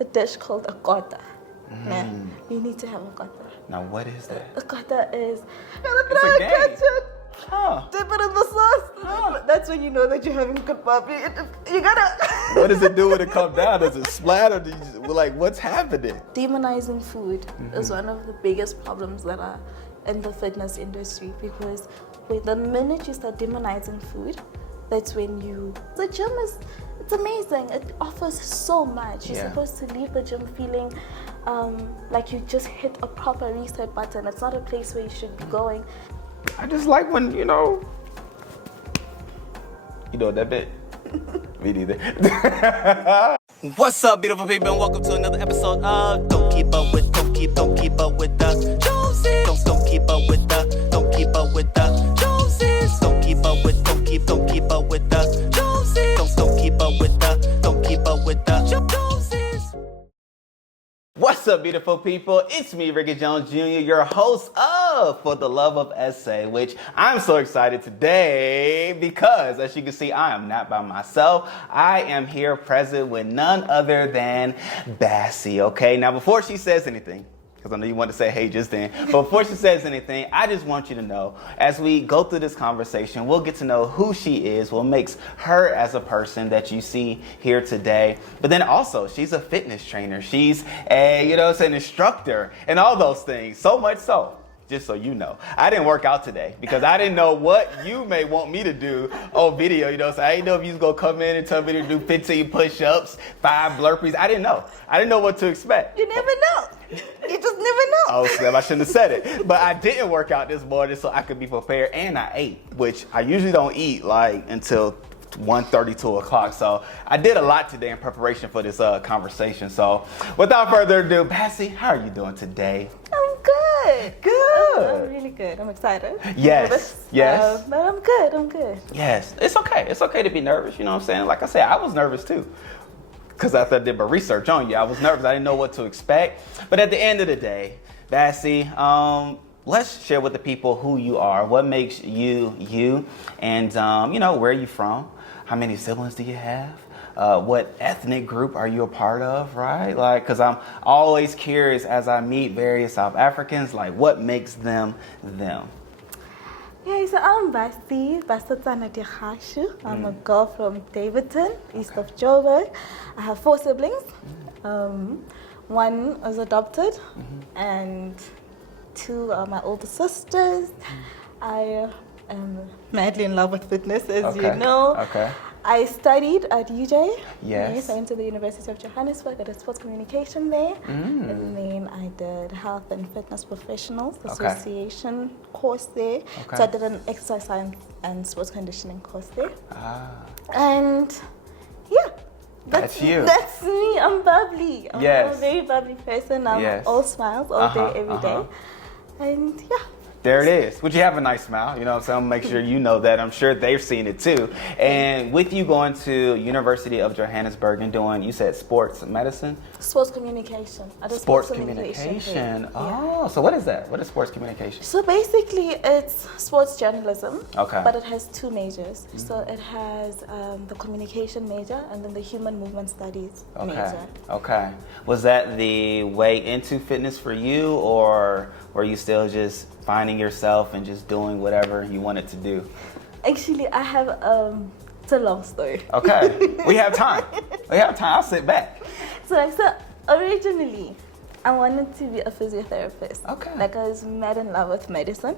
a dish called a kota. Yeah, you need to have a kota. Now, what is that? A kota is It's a game. ketchup, Huh. dip it in the sauce. That's when you know that you're having kebab. You gotta. What does it do when it comes down? Does it splatter? Do you just, like, what's happening? Demonizing food is one of the biggest problems that are in the fitness industry, because the minute you start demonizing food, that's when the gym it's amazing. It offers so much. You're supposed to leave the gym feeling like you just hit a proper reset button. It's not a place where you should be going. I just like when, you know that bit? Me neither. What's up, beautiful people, and welcome to another episode of Don't Keep Up With the Joneses. Don't keep up with the Joneses. Don't keep up with the Joneses. Don't keep up with the Joneses. What's up, beautiful people? It's me, Rickey Jones Jr., your host of For the Love of SA, which I'm so excited today because, as you can see, I am not by myself. I am here present with none other than Bassie, okay? Now, before she says anything, because I know you want to say hey just then, but before she says anything, I just want you to know, as we go through this conversation, we'll get to know who she is, what makes her as a person that you see here today. But then also, she's a fitness trainer. She's an instructor and all those things. So much so, just so you know, I didn't work out today because I didn't know what you may want me to do on video, so I didn't know if you was going to come in and tell me to do 15 push-ups, 5 burpees. I didn't know. I didn't know what to expect. You never know. You just never know. Oh, snap, I shouldn't have said it. But I didn't work out this morning so I could be prepared, and I ate, which I usually don't eat until 1:30, 2 o'clock. So I did a lot today in preparation for this conversation. So without further ado, Bassie, how are you doing today? I'm good. Good. I'm really good. I'm excited. Yes. Yes. But I'm good. I'm good. Yes. It's okay. It's okay to be nervous. You know what I'm saying? Like I said, I was nervous too. Because after I did my research on you, I was nervous. I didn't know what to expect. But at the end of the day, Bassie, let's share with the people who you are, what makes you you, and where are you from? How many siblings do you have? What ethnic group are you a part of, right? Because I'm always curious as I meet various South Africans, what makes them them? Yeah, so I'm Bassie, I'm a girl from Davidton, east of Joburg. I have 4 siblings. One is adopted, and 2 are my older sisters. I am madly in love with fitness, as you know. Okay. I studied at UJ. Yes. I went to the University of Johannesburg. I did sports communication there. And then I did health and fitness professionals association course there. Okay. So I did an exercise science and sports conditioning course there. And that's you. That's me. I'm bubbly. I'm Yes. a very bubbly person. I'm all smiles all day, every day. And There it is. Would you have a nice smile? You know what I'm saying? I'll make sure you know that. I'm sure they've seen it too. And with you going to University of Johannesburg and doing, you said sports medicine? Sports communication. I did Sports communication. Oh, so what is that? What is sports communication? So basically it's sports journalism. Okay. But it has 2 majors. So it has the communication major and then the human movement studies major. Okay. Was that the way into fitness for you, or were you still just finding yourself and just doing whatever you wanted to do? Actually, I have, it's a long story. Okay, we have time. I'll sit back. So originally, I wanted to be a physiotherapist. Okay. I was mad in love with medicine,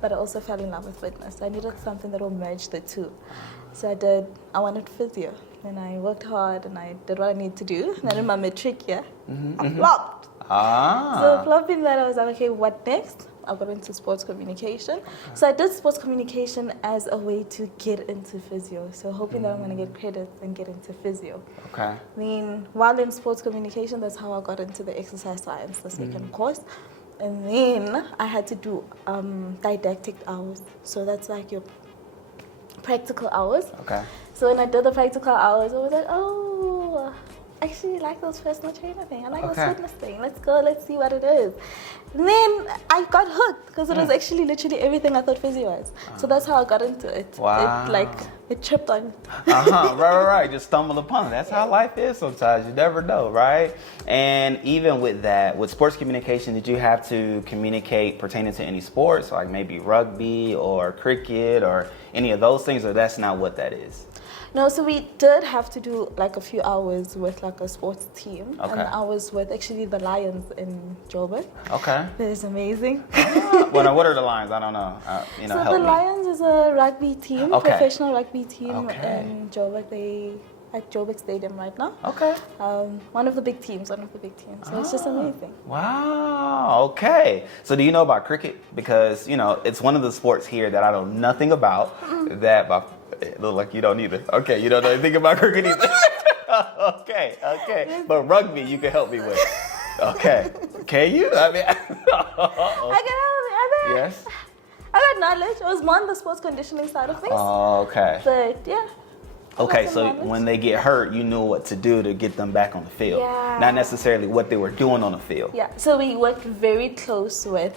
but I also fell in love with fitness. I needed something that will merge the 2. So I wanted physio. And I worked hard and I did what I needed to do. And then in my matric year, I flopped. So flopping that, I was like, okay, what next? I got into sports communication. So I did sports communication as a way to get into physio. So hoping that I'm going to get credits and get into physio. Okay. Then while in sports communication, that's how I got into the exercise science, the second course. And then I had to do didactic hours. So that's like your practical hours. Okay. So when I did the practical hours, I was like, oh, actually like this personal trainer thing. I like this Okay. fitness thing. Let's go. Let's see what it is. And then I got hooked because it was actually literally everything I thought physio was. So that's how I got into it. Wow. It tripped on. Right. Just stumble upon it. That's how life is sometimes. You never know, right? And even with that, with sports communication, did you have to communicate pertaining to any sports, like maybe rugby or cricket or any of those things, or that's not what that is? No, so we did have to do like a few hours with like a sports team. Okay. And I was with actually the Lions in Joburg. Okay. It's amazing. Well, what are the Lions? I don't know. So help the me. Lions is a rugby team, Okay. professional rugby team Okay. in Joburg. They at Joburg Stadium right now. Okay. One of the big teams. So it's just amazing. Wow. Okay. So do you know about cricket? Because, it's one of the sports here that I know nothing about. It look like you don't either. Okay, you don't know anything about cricket either. Okay. But rugby, you can help me with. Okay. Can you? I mean, I can have yes. I got knowledge. It was more on the sports conditioning side of things. Okay. But yeah. Okay, Some so knowledge. when they get hurt, you knew what to do to get them back on the field. Yeah. Not necessarily what they were doing on the field. Yeah, so we worked very close with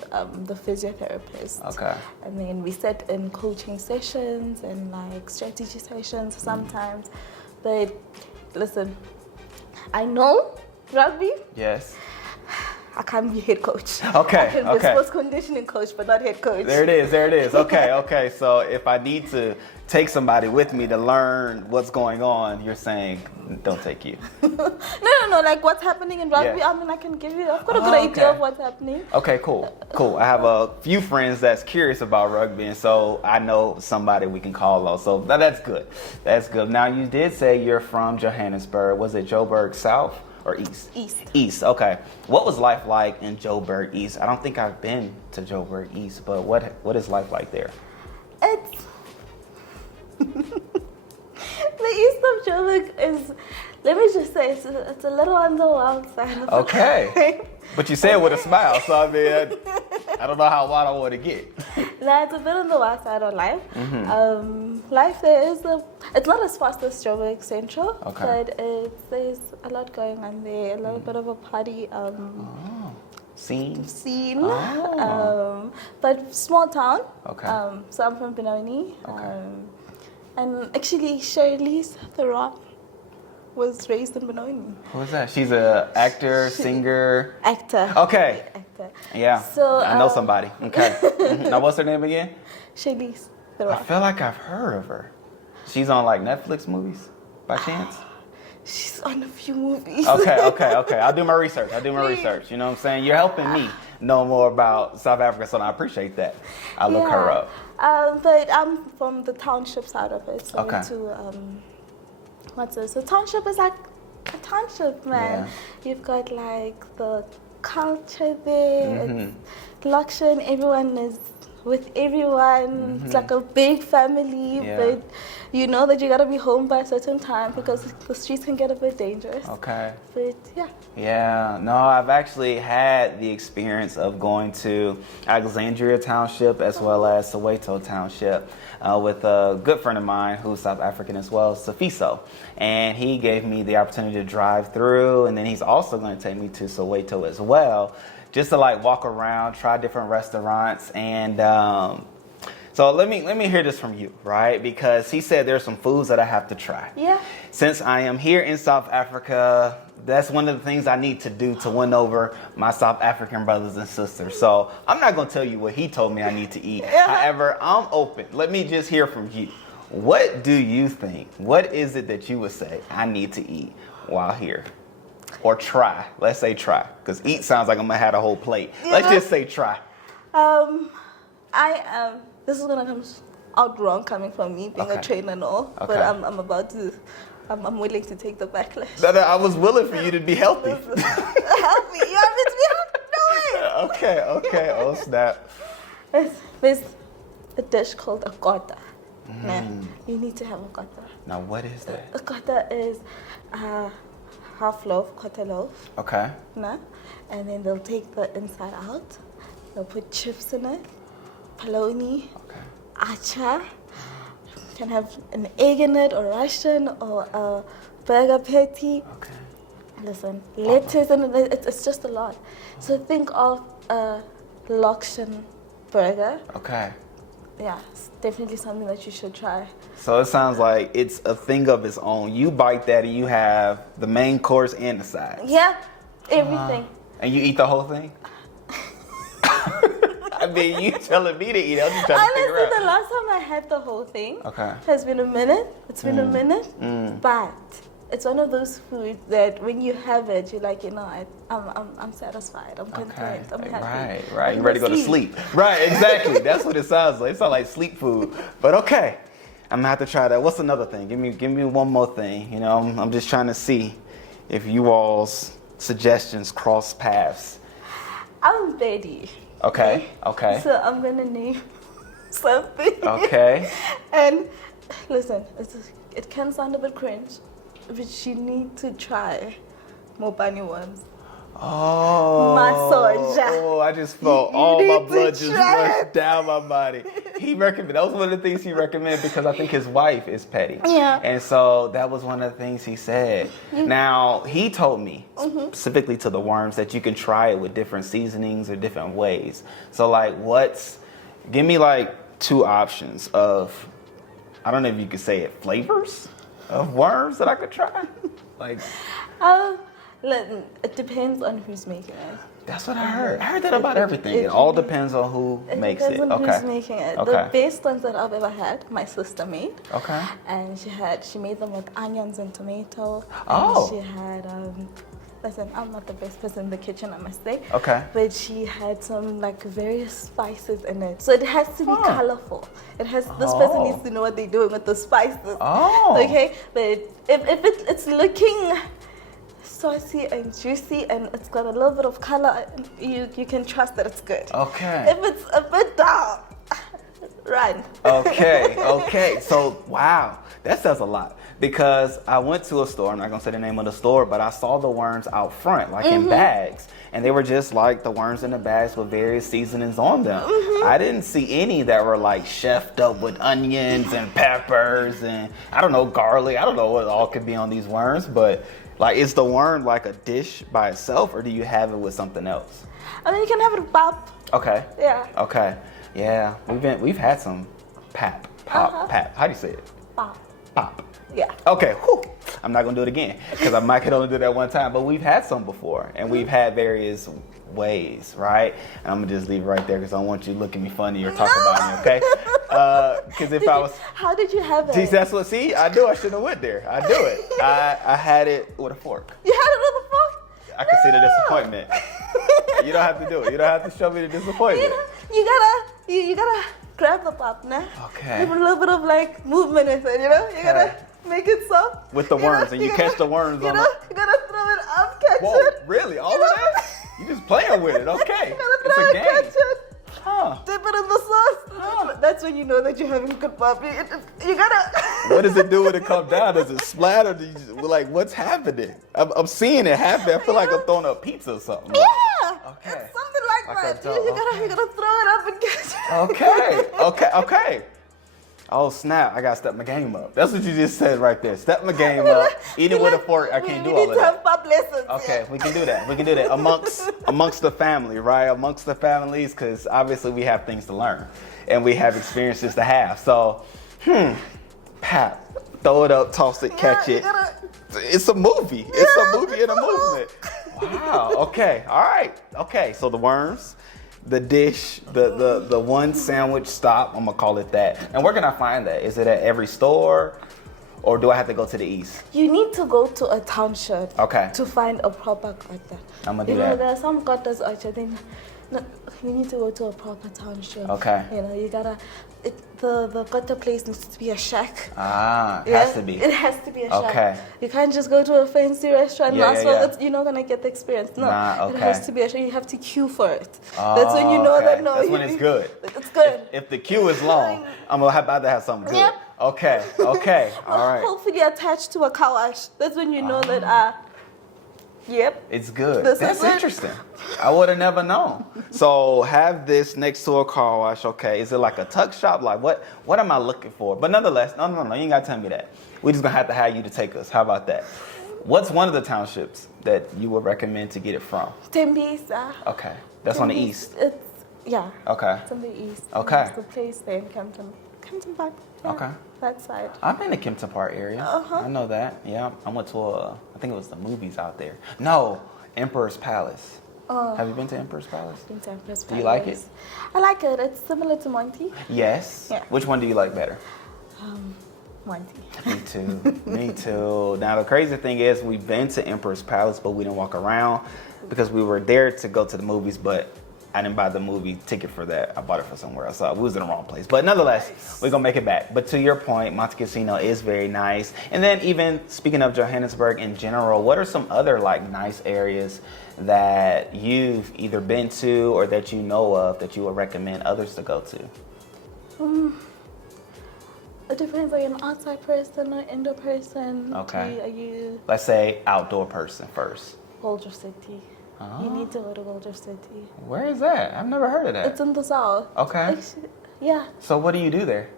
the physiotherapist. Okay. And then we sat in coaching sessions and like strategy sessions sometimes. But listen, I know rugby. Yes. I can't be head coach. Okay, I can be okay. sports conditioning coach, but not head coach. There it is. Okay. So if I need to take somebody with me to learn what's going on, you're saying don't take you. No. Like what's happening in rugby, Yeah. I mean, I can give you, I've got a good idea of what's happening. Okay, cool. I have a few friends that's curious about rugby, and so I know somebody we can call on. So that's good. That's good. Now, you did say you're from Johannesburg. Was it Joburg South or East? East, okay. What was life like in Joburg East? I don't think I've been to Joburg East, but what is life like there? It's the east of Joburg is, let me just say, it's a little on the wild side of Okay. But you said with a smile, so I mean, I don't know how wild I want to get. No, it's a bit on the wild side of life. Life there is it's not as fast as Joburg Central, Okay. but there's a lot going on there. A little bit of a party Scene? but small town. Okay. So I'm from Benoni. Okay. And actually, Shirley's Theron was raised in Benoni. Who is that? She's an actor, singer. Actor. Okay. Actor. Yeah. So, I know somebody. Okay. Now, what's her name again? Shirley's I Theron. feel like I've heard of her. She's on like Netflix movies, by chance? She's on a few movies. Okay. I'll do my research. You know what I'm saying? You're helping me know more about South Africa, so I appreciate that. I'll look her up. But I'm from the Township side of it. So Okay. what's this? The Township is like a township, man. Yeah. You've got like the culture there. Mm-hmm. It's luxury and everyone is with everyone. It's like a big family, Yeah. but you know that you gotta be home by a certain time because the streets can get a bit dangerous. Okay. But yeah. Yeah, no, I've actually had the experience of going to Alexandria Township as well as Soweto Township with a good friend of mine who's South African as well, Safiso. And he gave me the opportunity to drive through, and then he's also going to take me to Soweto as well, just to like walk around, try different restaurants, and so let me hear this from you, right? Because he said there's some foods that I have to try. Yeah. Since I am here in South Africa, that's one of the things I need to do to win over my South African brothers and sisters. So I'm not going to tell you what he told me I need to eat. Yeah. However, I'm open. Let me just hear from you. What do you think? What is it that you would say I need to eat while here? Or try. Let's say try. Because eat sounds like I'm going to have a whole plate. Yeah. Let's just say try. I am. This is gonna come out wrong coming from me being Okay. a trainer and all, but Okay. I'm about to. I'm willing to take the backlash. No, I was willing for you to be healthy. Help me! You want me to be healthy? No way! Okay. Oh, snap. There's a dish called a kota. Nah, you need to have a kota. Now, what is that? A kota is half loaf, kota loaf. Okay. Nah, and then they'll take the inside out. They'll put chips in it, polony, achar. Can have an egg in it, or Russian, or a burger patty. Okay. Listen, lettuce and it's just a lot. So think of a Lokshan burger. Okay. Yeah, it's definitely something that you should try. So it sounds like it's a thing of its own. You bite that and you have the main course and the sides. Yeah, everything. And you eat the whole thing? I mean, you telling me to eat it. I'm just trying to figure Honestly, out. the last time I had the whole thing Okay. has been a minute. It's been a minute. But it's one of those foods that when you have it, you're like, I'm satisfied. I'm content. I'm happy. Right. You're ready to go to sleep. Right, exactly. That's what it sounds like. It sounds like sleep food. But okay, I'm gonna have to try that. What's another thing? Give me one more thing. You know, I'm just trying to see if you all's suggestions cross paths. I'm Betty. Okay. So I'm gonna name something. Okay. And listen, it can sound a bit cringe, but you need to try Mopani worms. Massage. Oh, I just felt all my blood just rushed down my body. That was one of the things he recommended because I think his wife is petty. Yeah. And so that was one of the things he said. Now, he told me, specifically to the worms, that you can try it with different seasonings or different ways. So like give me like 2 options of, I don't know if you could say it, flavors of worms that I could try? Like... It depends on who's making it. That's what I heard. I heard that about everything. It all depends on who makes it. It depends on who's making it. Okay. The best ones that I've ever had, my sister made. Okay. And she made them with onions and tomato. Oh. And she had, listen, I'm not the best person in the kitchen, I must say. Okay. But she had some like various spices in it. So it has to be colorful. This person needs to know what they're doing with the spices. Oh. Okay. But if it's looking saucy and juicy and it's got a little bit of color, you can trust that it's good. Okay. If it's a bit dark, run. Okay. So, wow, that says a lot. Because I went to a store, I'm not going to say the name of the store, but I saw the worms out front, like in bags. And they were just like the worms in the bags with various seasonings on them. I didn't see any that were like chefed up with onions and peppers and, I don't know, garlic. I don't know what all could be on these worms, but like, is the worm like a dish by itself or do you have it with something else? And then you can have it pop. Okay. Yeah. Okay. Yeah. We've had some pap. How do you say it? Pop. Yeah. Okay. Whew. I'm not gonna do it again because I might could only do that one time. But we've had some before, and we've had various ways, right? And I'm gonna just leave it right there because I don't want you to look at me funny or talk about me, okay? Because if I was, how did you have it? Geez, that's what. See, I knew I shouldn't have went there. I do it. I had it with a fork. You had it with a fork? I can see the disappointment. You don't have to do it. You don't have to show me the disappointment. You gotta grab the pop, nah? Okay. Give it a little bit of like movement with it, you know? You gotta make it soft. With the worms, and you catch the worms on You gotta throw it up, catch it. Really? All of that? You just playing with it, okay. You gotta It's throw a it, game. catch it. Huh. Dip it in the sauce. That's when you know that you're having good pop. You gotta. What does it do when it comes down? Does it splatter? Do you just, like, what's happening? I'm seeing it happen. I feel like I'm throwing a pizza or something. Yeah. Okay. It's something like that. You gotta throw it up and catch it. Okay. Oh, snap. I gotta step my game up. That's what you just said right there. Step my game up. Eating with a fork. I can't do all of that. We need to have pop lessons. Okay, we can do that. Amongst the family, right? Amongst the families, because obviously we have things to learn and we have experiences to have. So, pap, throw it up, toss it, catch it. It's a movie. It's a movie in a movement. Wow. Okay. All right. Okay. So the worms, the dish, the one sandwich stop. I'm gonna call it that. And where can I find that? Is it at every store? Or do I have to go to the east? You need to go to a township to find a proper kota. I'm gonna do that. There are some kotas actually. You need to go to a proper township. Okay. You gotta. The kota place needs to be a shack. It has to be. It has to be a shack. Okay. You can't just go to a fancy restaurant. You're not gonna get the experience. No. Okay. It has to be a shack. You have to queue for it. That's when you know that. No. That's when it's good. It's good. If the queue is long, I'm about to have something good. Yep. Okay. All right. Hopefully attached to a car wash. That's when you know that. Yep. It's good. That's interesting. I would have never known. So have this next to a car wash. Okay. Is it like a tuck shop? Like what am I looking for? But nonetheless, no. You ain't got to tell me that. We're just going to have you to take us. How about that? What's one of the townships that you would recommend to get it from? Tembisa. Okay. That's on the east. Yeah. Okay. It's on the east. Okay. It's the place there in Kempton Park. Yeah, Okay. that side. I've been to Kempton Park area. Uh-huh. I know that. Yeah. I went to I think it was the movies out there. No, Emperor's Palace. Have you been to Emperor's Palace? Been to Emperor's Palace. Do you like it? I like it. It's similar to Monty. Yes. Yeah. Which one do you like better? Monty. Me too. Me too. Now the crazy thing is we've been to Emperor's Palace, but we didn't walk around because we were there to go to the movies, but I didn't buy the movie ticket for that. I bought it for somewhere else. So we was in the wrong place. But nonetheless, we're going to make it back. But to your point, Monte Casino is very nice. And then even speaking of Johannesburg in general, what are some other like nice areas that you've either been to or that you know of that you would recommend others to go to? It depends. Are you an outside person or indoor person? Okay. Are you Let's say outdoor person first. Gold Rush City? You need to go to Gold Rush City. Where is that? I've never heard of that. It's in the south. Okay. Actually, yeah. So what do you do there?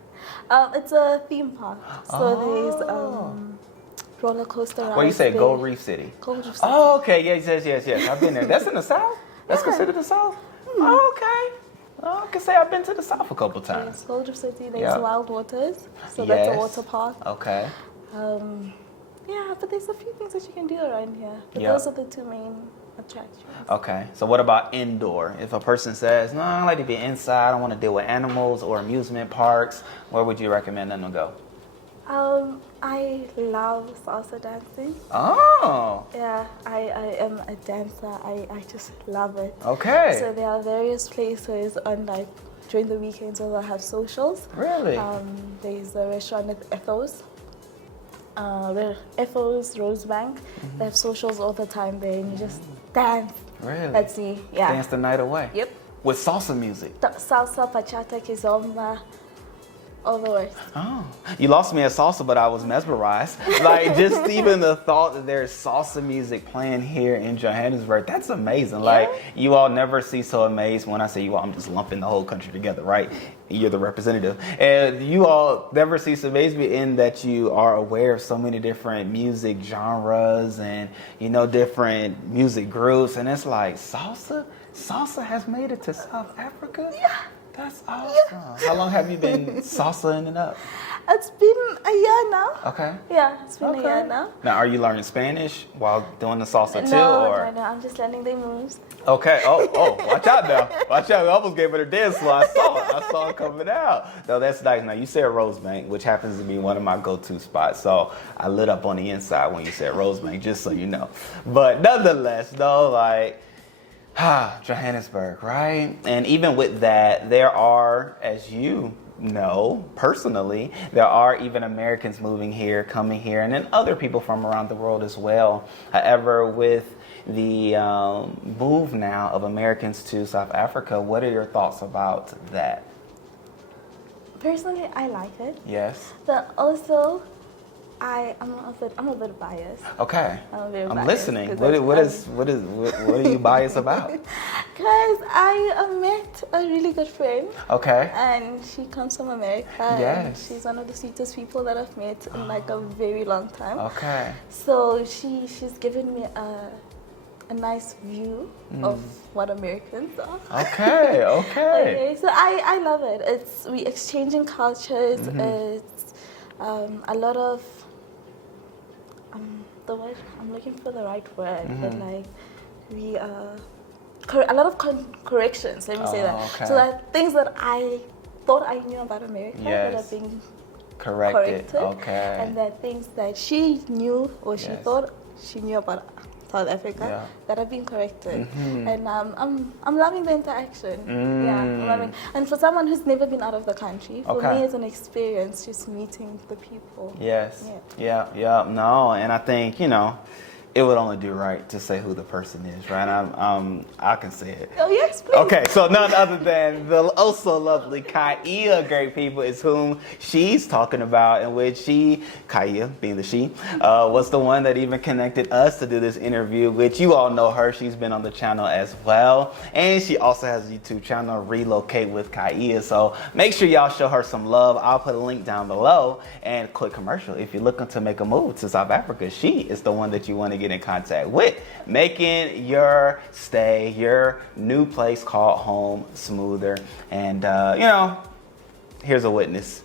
It's a theme park. So there's roller coaster rides. What you say, there. Gold Reef City? Gold Rush City. Oh, okay. Yes. I've been there. That's in the south? That's considered the south? Oh, okay. Well, I can say I've been to the south a couple times. Yes, Gold Rush City. There's Yep. Wild Waters. So that's a water park. Okay. Yeah, but there's a few things that you can do around here. But Yep. those are the two main attractions. Okay. So what about indoor? If a person says, no, I like to be inside, I don't want to deal with animals or amusement parks, where would you recommend them to go? I love salsa dancing. Oh. Yeah, I am a dancer. I just love it. Okay. So there are various places on like during the weekends where they'll have socials. Really? There's a restaurant at Ethos. Ethos, Rosebank. They have socials all the time there and you just dance. Really? Let's see. Yeah. Dance the night away? Yep. With salsa music? Salsa, bachata, kizomba, all the works. Oh, you lost me at salsa, but I was mesmerized. Like, just even the thought that there's salsa music playing here in Johannesburg, that's amazing. Like, you all never see so amazed. When I say you all, I'm just lumping the whole country together, right? You're the representative. And you all never cease to amaze me in that you are aware of so many different music genres and, you know, different music groups. And it's like, salsa? Salsa has made it to South Africa? Yeah. That's awesome. Yeah. How long have you been salsaing it up? It's been a year now. Okay. Yeah, it's been a year now. Now, are you learning Spanish while doing the salsa too? No, or? no, I'm just learning the moves. Okay. Oh, watch out now. Watch out. I almost gave it a dance floor. I saw it coming out. No, that's nice. Now, you said Rosebank, which happens to be one of my go-to spots. So I lit up on the inside when you said Rosebank, just so you know. But nonetheless, though, like, Johannesburg, right? And even with that, there are, as you know personally, there are even Americans moving here, coming here, and then other people from around the world as well. However, with the move now of Americans to South Africa, what are your thoughts about that? Personally, I like it. Yes. But also, I'm a bit biased. Okay. I'm listening. What are you biased about? Because I met a really good friend. Okay. And she comes from America. Yes. And she's one of the sweetest people that I've met in like a very long time. Okay. So she's given me a nice view of what Americans are. Okay. Okay. So I love it. We exchanging cultures. It's a lot of I'm looking for the right word, but like we a lot of corrections. Let me say that. Okay. So that things that I thought I knew about America that are being corrected. Okay. And there are things that she knew or she thought she knew about South Africa that are being corrected. And I'm loving the interaction. Yeah, I'm loving. And for someone who's never been out of the country, for me it's an experience just meeting the people. Yes. Yeah. No, and I think, you know, it would only do right to say who the person is, right? I can say it. Oh, yes, please. Okay, so none other than the also lovely Kaya, great people, is whom she's talking about, in which Kaya, being the she, was the one that even connected us to do this interview, which you all know her. She's been on the channel as well. And she also has a YouTube channel, Relocate with Kaya. So make sure y'all show her some love. I'll put a link down below. And quick commercial, if you're looking to make a move to South Africa, she is the one that you want to get in contact with, making your stay, your new place called home, smoother. And here's a witness.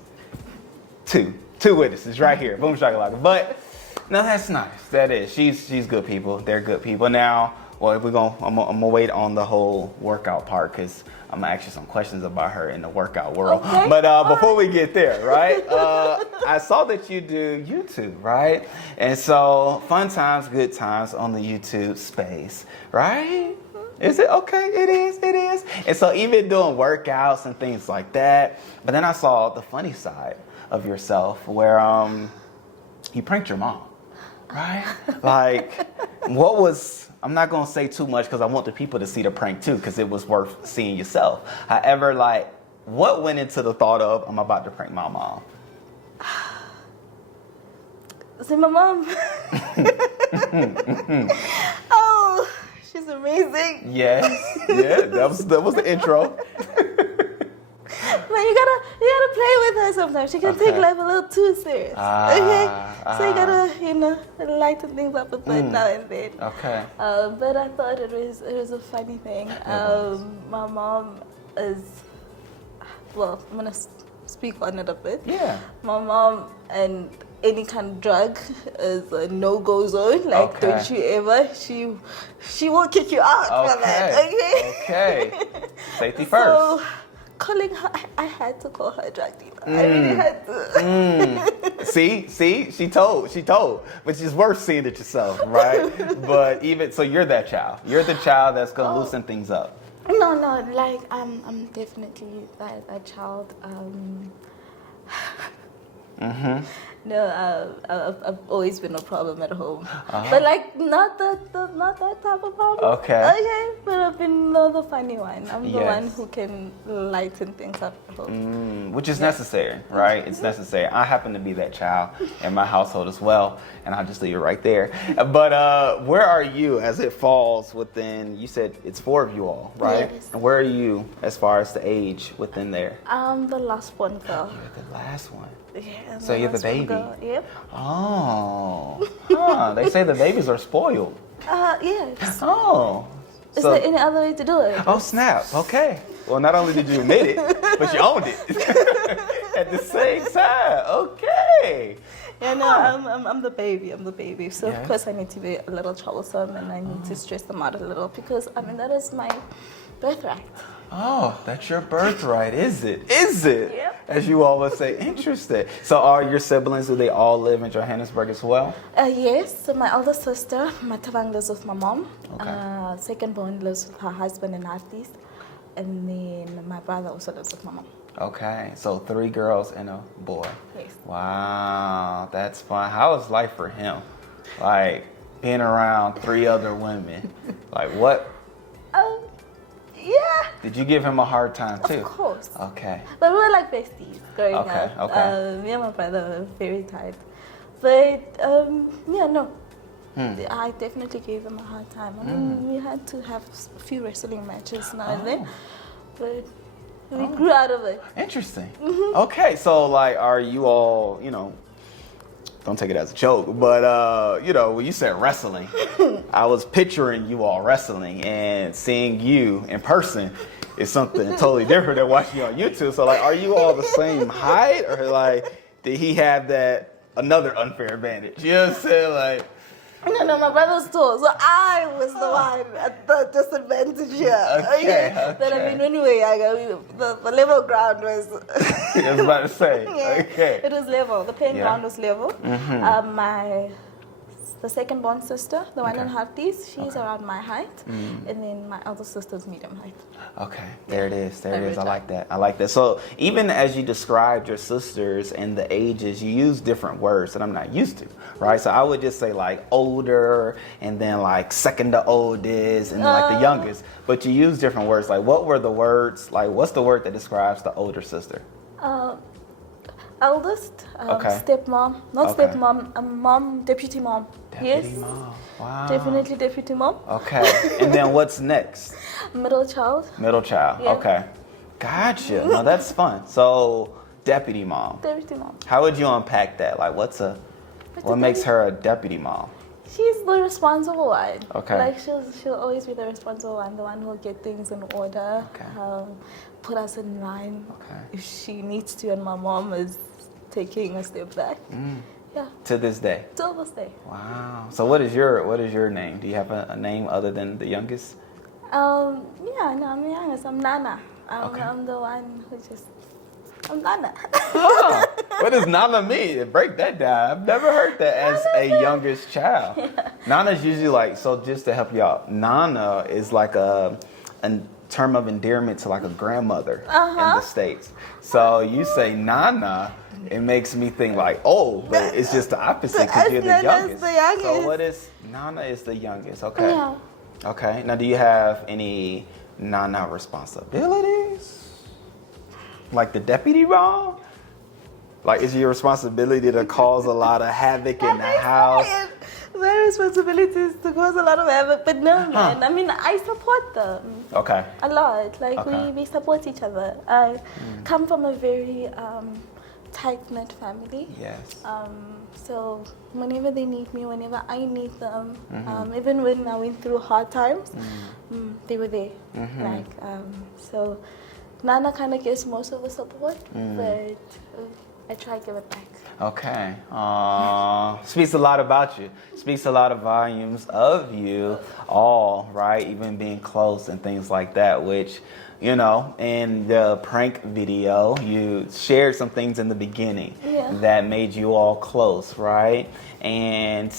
Two witnesses right here. Boom shakalaka. But no, that's nice. That is. She's good people. They're good people. Now, well, I'm gonna wait on the whole workout part, because I'm gonna ask you some questions about her in the workout world. Okay. But before we get there, right? I saw that you do YouTube, right? And so fun times, good times on the YouTube space, right? Is it? Okay, it is. And so even doing workouts and things like that. But then I saw the funny side of yourself where you pranked your mom, right? Like, what was... I'm not going to say too much because I want the people to see the prank too, because it was worth seeing yourself. However, like, what went into the thought of, I'm about to prank my mom? See, my mom. Oh, she's amazing. Yes, yeah, that was the intro. But you gotta play with her sometimes. She can take life a little too serious. So you gotta, lighten things up a bit now and then. Okay. But I thought it was a funny thing. My mom is, well, I'm gonna speak on it a bit. Yeah. My mom and any kind of drug is a no-go zone. Like, don't you ever? She will kick you out for that. Okay. Safety first. So, calling her, I had to call her a drug dealer. I really had to. See, she told. But it's worth seeing it yourself, right? But even so, you're that child. You're the child that's gonna loosen things up. No, like I'm definitely that child. No, I've always been a problem at home, but like not that type of problem. Okay, but I've been the funny one. I'm the one who can lighten things up at home. Which is necessary, right? It's necessary. I happen to be that child in my household as well, and I'll just leave it right there. But where are you as it falls within? You said it's 4 of you all, right? Yes. And where are you as far as the age within there? I'm the last one girl. You're the last one. Yeah, So you're the baby. Yep. Oh, they say the babies are spoiled. Yes. Oh. Is there any other way to do it? Oh, snap. Okay. Well, not only did you admit it, but you owned it at the same time. Okay. Yeah, no, I'm the baby. So of course I need to be a little troublesome, and I need to stress them out a little, because that is my birthright. Oh, that's your birthright, is it? Is it? Yep. As you always say, interesting. So are your siblings, do they all live in Johannesburg as well? Yes. So my older sister, Matavang, lives with my mom. Okay. Second born lives with her husband in Northeast. And then my brother also lives with my mom. Okay. So 3 girls and a boy. Yes. Wow. That's fun. How is life for him? Like, being around 3 other women. Like, what? Yeah. Did you give him a hard time too? Of course. Okay. But we were like besties growing up. Okay. Me and my brother were very tight. But no. I definitely gave him a hard time. I mean, we had to have a few wrestling matches now and then. But we grew out of it. Interesting. Okay, so like, are you all, don't take it as a joke, but when you said wrestling, I was picturing you all wrestling, and seeing you in person is something totally different than watching you on YouTube. So like, are you all the same height, or like, did he have that another unfair advantage? You know what I'm saying? Like, No, my brother was tall, so I was the one at the disadvantage here. Okay. But I mean, anyway, the level ground was... I was about to say. Yeah, Okay. it was level. The playing ground was level. My the second born sister, the one Okay. in Harties, she's Okay. around my height, and then my elder sister's medium height. Okay, there it is. There it Every is. I time. like that. I like that. So even as you described your sisters and the ages, you use different words that I'm not used to, right? So I would just say like older, and then like second to oldest, and then like the youngest. But you use different words. Like what were the words? Like what's the word that describes the older sister? Eldest, Okay. stepmom, not Okay. stepmom, mom, deputy mom. Deputy Yes, mom. Wow. definitely deputy mom. Okay. And then what's next? Middle child, Middle child. Yeah. Okay. Gotcha. No, that's fun. So deputy mom. deputy mom. How would you unpack that? Like what makes her a deputy mom? She's the responsible one. Okay. Like she'll always be the responsible one, the one who'll get things in order, Okay. put us in line Okay. if she needs to, and my mom is taking a step back. Yeah, To this day. till this day. Wow. So what is your name? Do you have a name other than the youngest? Yeah, no, I'm the youngest. I'm Nana. Okay. I'm the one who I'm Nana. Oh, what does Nana mean? Break that down. I've never heard that as a youngest child. Yeah. Nana's usually like, so just to help you out, Nana is like a term of endearment to like a grandmother in the States. So you say Nana, it makes me think like, oh, but it's just the opposite because you're the Nana's youngest. the youngest. So what is, Nana is the youngest, okay. Yeah. Okay, now do you have any Nana responsibilities? Like the deputy mom? Like, is your responsibility to cause a lot of havoc in the house? My responsibility is to cause a lot of havoc, but no, man. I mean, I support them Okay. a lot. Like, Okay. we support each other. I come from a very tight-knit family. Yes. So whenever they need me, whenever I need them, even when I went through hard times, they were there. Like, so Nana kind of gets most of the support, but I try to give it back. Okay. Speaks a lot about you. Speaks a lot of volumes of you all, right? Even being close and things like that, which, you know, in the prank video, you shared some things in the beginning that made you all close, right? And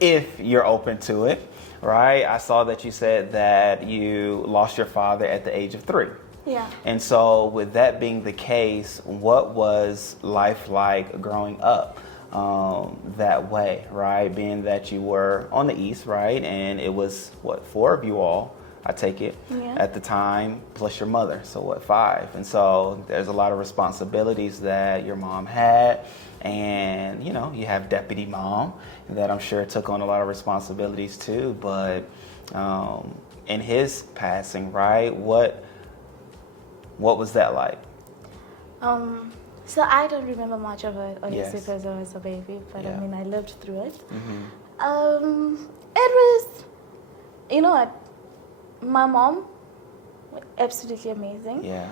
if you're open to it, right? I saw that you said that you lost your father at the age of 3. Yeah. And so with that being the case, what was life like growing up that way, right? Being that you were on the East, right? And it was, 4 of you all, I take it, at the time, plus your mother. So 5? And so there's a lot of responsibilities that your mom had. And, you know, you have deputy mom that I'm sure took on a lot of responsibilities too. But in his passing, right, what was that like? So I don't remember much of it, obviously, Yes. because I was a baby. But I Yeah. mean, I lived through it. It was, you know what? My mom, absolutely amazing. Yeah.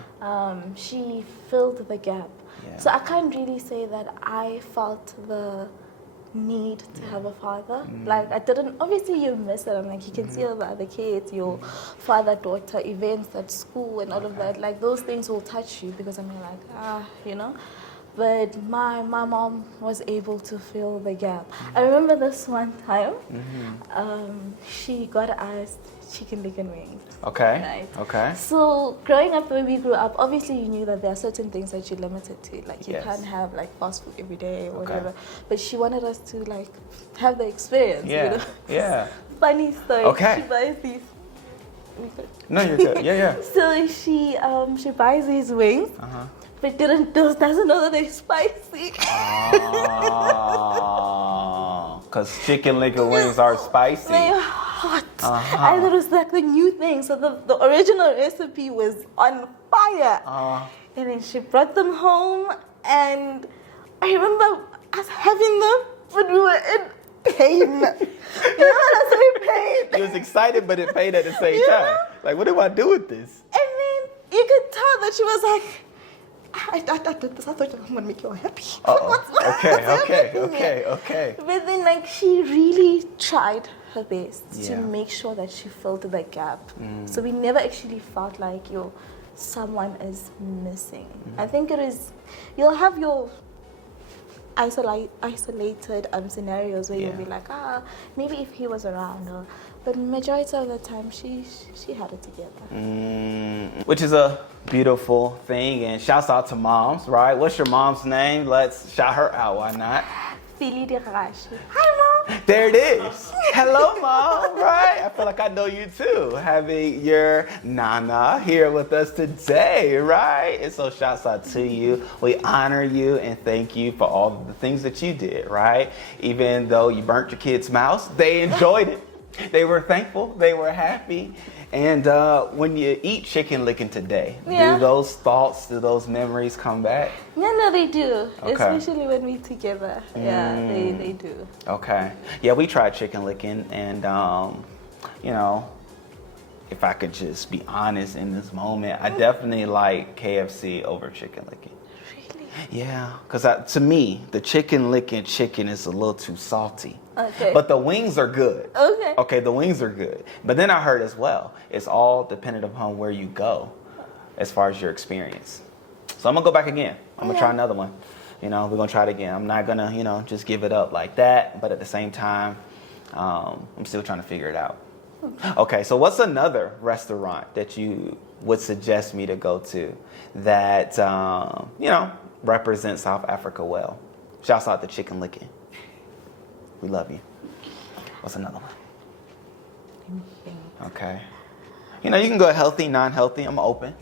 She filled the gap. Yeah. So I can't really say that I felt the need to have a father. Like, I didn't, obviously you miss it. I'm like, you can see all the other kids, your father-daughter events at school and all of that. Like, those things will touch you because I'm like, you know. But my mom was able to fill the gap. I remember this one time, she got us chicken leg and wings. Okay. Right. Okay. So growing up, when we grew up, obviously you knew that there are certain things that you're limited to. Like, you Yes. can't have like fast food every day or Okay. whatever. But she wanted us to like have the experience. Yeah. You know? Yeah. Funny story. Okay. She buys these. No, you're good. Yeah, yeah. So she buys these wings, but doesn't know that they're spicy. Because chicken liquor wings are spicy. They're hot. And it was like the new thing. So the original recipe was on fire. And then she brought them home, and I remember us having them, but we were in pain. You know what I say, pain? He was excited, but in pain at the same time. Like, what do I do with this? And then you could tell that she was like, I did this. I thought I'm gonna make you all happy. Okay. But then, like, she really tried her best to Yeah. make sure that she filled the gap. So we never actually felt like someone is missing. I think it is, you'll have your isolated scenarios where you'll be like, maybe if he was around, but majority of the time she had it together. Which is a beautiful thing, and shouts out to moms, right? What's your mom's name? Let's shout her out, why not? Hi, Mom. There it is. Hello, Mom, right? I feel like I know you too, having your Nana here with us today, right? And so shouts out to you. We honor you and thank you for all the things that you did, right? Even though you burnt your kids' mouths, they enjoyed it. They were thankful. They were happy. And when you eat chicken licking today, do those thoughts, do those memories come back? Yeah, no, they do. Okay. Especially when we're together. Yeah, they do. Okay. Yeah, we tried chicken licking, and you know, if I could just be honest in this moment, I definitely like KFC over chicken licking. Really? Yeah, because to me, the chicken licking chicken is a little too salty. Okay. But the wings are good. Okay. Okay, the wings are good. But then I heard as well, it's all dependent upon where you go as far as your experience. So I'm going to go back again. I'm going to try another one. You know, we're going to try it again. I'm not going to, you know, just give it up like that. But at the same time, I'm still trying to figure it out. Okay, so what's another restaurant that you would suggest me to go to that, you know, represents South Africa well? Shouts out to Chicken Licking. We love you. What's another one? Okay. You know, you can go healthy, non-healthy. I'm open.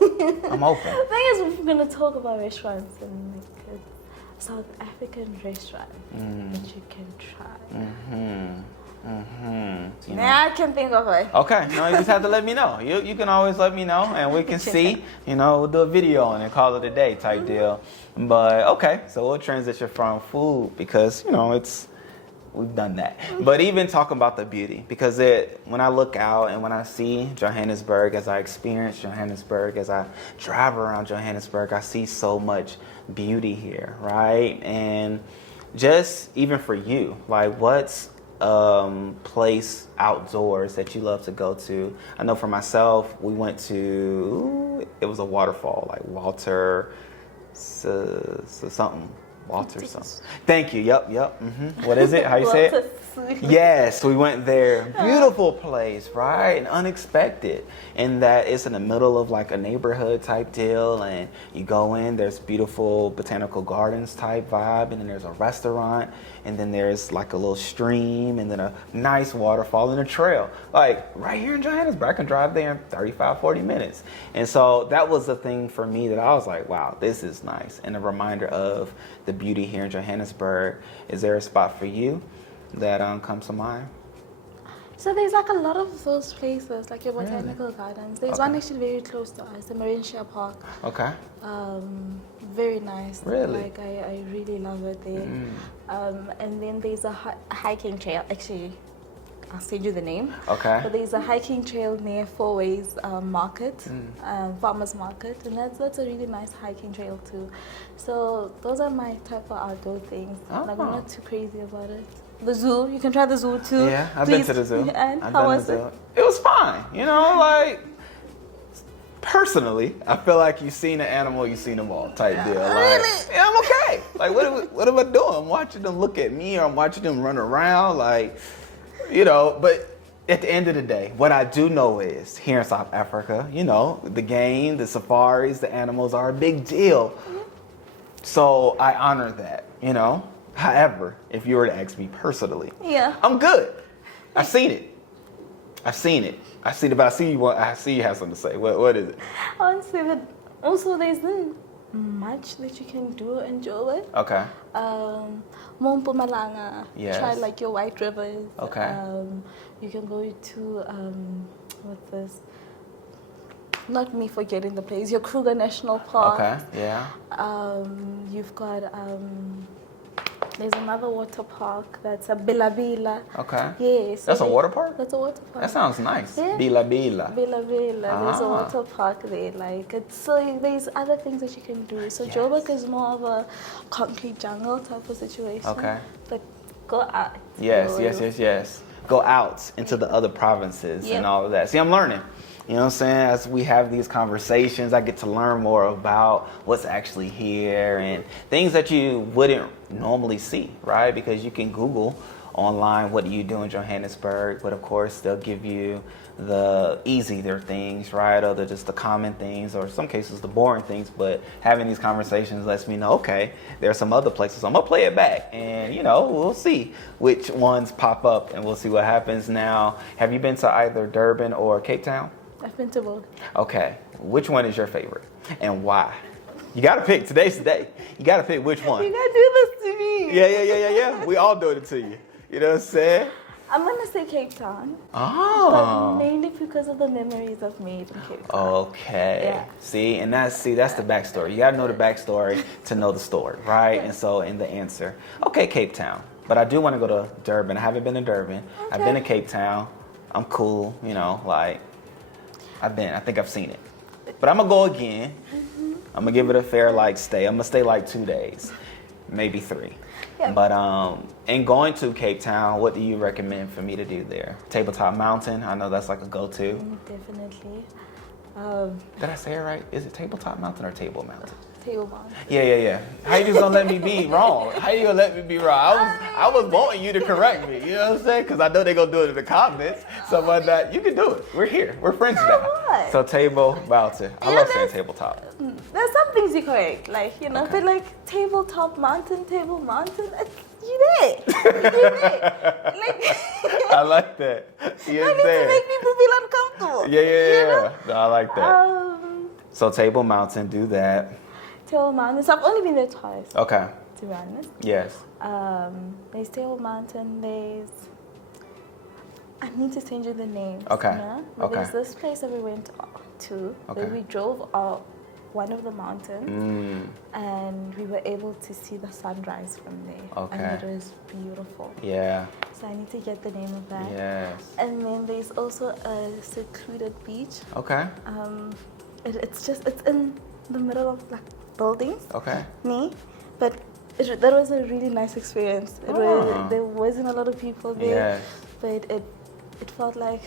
I'm open. The thing is, we're going to talk about restaurants and like South African restaurant that you can try. I can think of it. Okay. No, you just have to let me know. You can always let me know, and we can see. You know, we'll do a video and call it a day type deal. But okay, so we'll transition from food because you know we've done that. But even talking about the beauty, because when I look out and when I see Johannesburg, as I experience Johannesburg, as I drive around Johannesburg, I see so much beauty here, right? And just even for you, like what's place outdoors that you love to go to? I know for myself, we went to, it was a waterfall, like Walter something. Walter something. Thank you. Yep. What is it? How you say it? Yes, we went there. Beautiful place, right? And unexpected. And that it's in the middle of like a neighborhood type deal. And you go in, there's beautiful botanical gardens type vibe. And then there's a restaurant. And then there's like a little stream. And then a nice waterfall and a trail. Like right here in Johannesburg, I can drive there in 35, 40 minutes. And so that was the thing for me that I was like, wow, this is nice. And a reminder of the beauty here in Johannesburg. Is there a spot for you that comes to mind? So there's like a lot of those places, like your botanical gardens. There's one actually very close to us, the Marinshire Park. Okay. Very nice. Really? Like I really love it there. And then there's a hiking trail. Actually, I'll send you the name. Okay. But there's a hiking trail near Four Ways Market, Farmers Market, and that's a really nice hiking trail too. So those are my type of outdoor things. Like I'm not too crazy about it. The zoo, you can try the zoo too. Yeah, I've been to the zoo. And how was it? It was fine. You know, like personally, I feel like you've seen an animal, you've seen them all type deal. Like, really? Yeah, I'm okay. Like, what am I doing? I'm watching them look at me, or I'm watching them run around. Like, you know, but at the end of the day, what I do know is here in South Africa, you know, the game, the safaris, the animals are a big deal. So I honor that, you know. However, if you were to ask me personally, I'm good. I've seen it. But I see you have something to say. What is it? I would say that also there isn't much that you can do and enjoy it. Okay. Mpumalanga. Yes. Try like your white rivers. Okay. You can go to what's this? Not me forgetting the place. Your Kruger National Park. Okay. Yeah. You've got there's another water park that's a Bila. Okay. Yes. That's a water park? That's a water park. That sounds nice. Yeah. Bila. There's a water park there. Like so there's other things that you can do. So Joburg is more of a concrete jungle type of situation. Okay. But go out. Yes. Go out into the other provinces and all of that. See, I'm learning. You know what I'm saying? As we have these conversations, I get to learn more about what's actually here and things that you wouldn't normally see, right? Because you can Google online, what do you do in Johannesburg? But of course, they'll give you the easier things, right? Or just the common things, or in some cases the boring things. But having these conversations lets me know, okay, there are some other places. I'm gonna play it back, and we'll see which ones pop up, and we'll see what happens. Now, have you been to either Durban or Cape Town? I've been to both. Okay, which one is your favorite, and why? You gotta pick. Today's the day. You gotta pick which one. You gotta do this to me. Yeah. We all doing it to you. You know what I'm saying? I'm gonna say Cape Town. Oh. But mainly because of the memories I've made in Cape Town. Okay. Yeah. See, and that's the backstory. You gotta know the backstory to know the story, right? And so in the answer, okay, Cape Town. But I do want to go to Durban. I haven't been to Durban. Okay. I've been to Cape Town. I'm cool, I think I've seen it. But I'm gonna go again. Mm-hmm. I'm gonna give it a fair stay. I'm gonna stay 2 days, maybe 3. Yeah. But in going to Cape Town, what do you recommend for me to do there? Tabletop Mountain, I know that's a go-to. Definitely. Did I say it right? Is it Tabletop Mountain or Table Mountain? Table Mountain. Yeah. How you just gonna let me be wrong? How you gonna let me be wrong? I was wanting you to correct me. You know what I'm saying? Because I know they're gonna do it in the comments. So but that you can do it. We're here. We're friends now. What? So Table Mountain. I love saying tabletop. There's some things you correct, Okay. but Tabletop Mountain, Table Mountain, you there. I like that. You're I need there. to make people feel uncomfortable. Yeah. No, I like that. So Table Mountain, do that. Table Mountain. So I've only been there twice. Okay. To be honest. Yes. There's Table Mountain. I need to change you the names. Okay. But Okay. there's this place that we went to. Okay. Where we drove up one of the mountains. And we were able to see the sunrise from there. Okay. And it was beautiful. Yeah. So I need to get the name of that. Yes. And then there's also a secluded beach. Okay. It's in the middle of buildings. Okay. But that was a really nice experience. There wasn't a lot of people there. Yes. But it felt like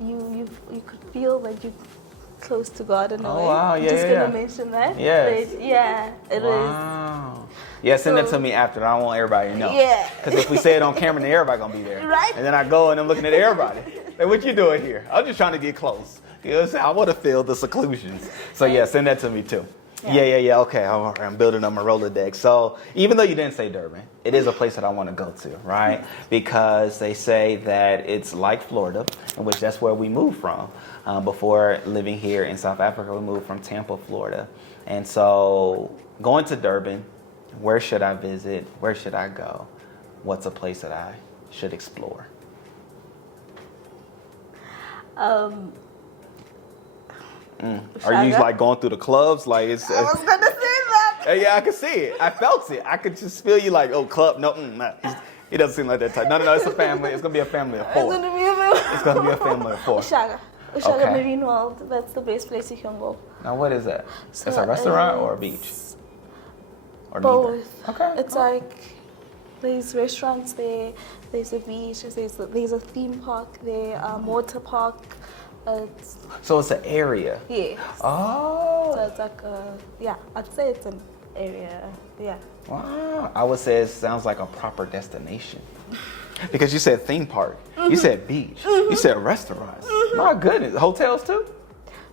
you could feel like you're close to God in a way. Oh wow, I'm just gonna yeah. mention that. Yes. But yeah, it Wow. Yeah, send that to me after. I don't want everybody to know. Yeah. Because if we say it on camera, then everybody gonna be there. Right. And then I go and I'm looking at everybody. Like, what you doing here? I'm just trying to get close. You know what I'm saying? I want to feel the seclusions. So yeah, send that to me too. Yeah. Okay, I'm building up my Rolodex. So even though you didn't say Durban, it is a place that I want to go to, right? Because they say that it's like Florida, in which that's where we moved from. Before living here in South Africa, we moved from Tampa, Florida. And so going to Durban, where should I visit? Where should I go? What's a place that I should explore? Are you going through the clubs? I was gonna say that. Yeah, I can see it. I felt it. I could just feel you club. No, nah. He doesn't seem like that type. No, it's a family. It's gonna be a family of 4. It's gonna be a family of 4. Ushaga Okay. Marine World. That's the best place you can go. Now, what is that? So it's a restaurant or a beach? Or both. neither? Okay. It's there's restaurants there. There's a beach. There's a theme park there. Water park. So it's an area. Yes. Oh. So it's I'd say it's an area. Yeah. Wow. I would say it sounds like a proper destination. Because you said theme park. You said beach. You said restaurants. My goodness. Hotels too?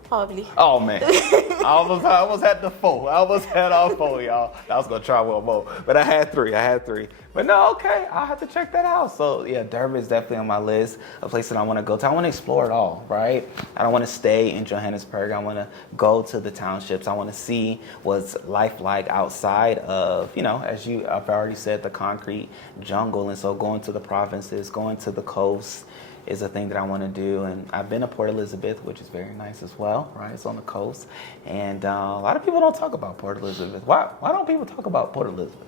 Probably. Oh man. I almost had the 4. I almost had all 4, y'all. I was gonna try one more. But I had 3. But no, okay. I'll have to check that out. So yeah, Durban is definitely on my list. A place that I want to go to. I want to explore it all, right? I don't want to stay in Johannesburg. I want to go to the townships. I want to see what's life like outside of, as I've already said, the concrete jungle. And so going to the provinces, going to the coast is a thing that I want to do. And I've been to Port Elizabeth, which is very nice as well, right? It's on the coast. And a lot of people don't talk about Port Elizabeth. Why don't people talk about Port Elizabeth?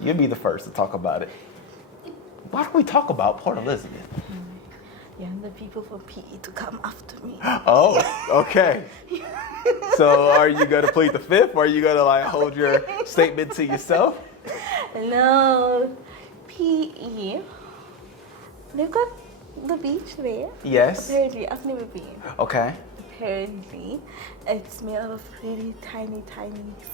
You'd be the first to talk about it. Why don't we talk about Port Elizabeth? Yeah, and the people from PE to come after me. Oh, okay. So are you going to plead the 5th, or are you going to hold your statement to yourself? No, PE. They've got The beach there. Yes. Apparently, I've never been. Okay. Apparently, it's made out of really tiny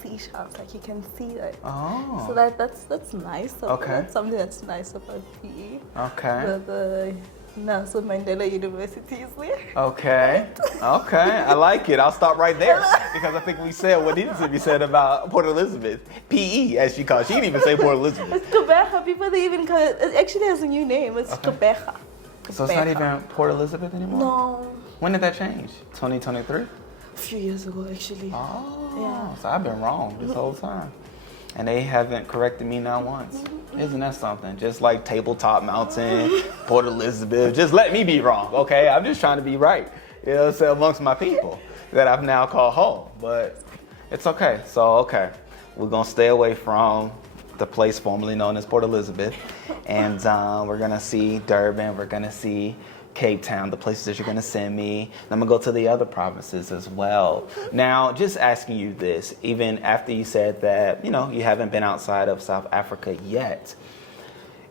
seashells. Like you can see it. Oh. So that's nice. Okay. That's something that's nice about PE. Okay. The Nelson Mandela University is there. Okay. Okay. I like it. I'll stop right there because I think we said what needs to be said about Port Elizabeth. PE, as she calls it. She didn't even say Port Elizabeth. It's Gqeberha. People they even call it. It actually has a new name. It's Gqeberha. So it's not even Port Elizabeth anymore? No. When did that change? 2023? A few years ago, actually. Oh. Yeah. So I've been wrong this whole time. And they haven't corrected me not once. Isn't that something? Just like Tabletop Mountain, Port Elizabeth. Just let me be wrong, okay? I'm just trying to be right. You know what I'm saying? Amongst my people that I've now called home. But it's okay. So, okay. We're going to stay away from the place formerly known as Port Elizabeth. And we're going to see Durban. We're going to see Cape Town, the places that you're going to send me. And I'm going to go to the other provinces as well. Now, just asking you this, even after you said that, you know, you haven't been outside of South Africa yet,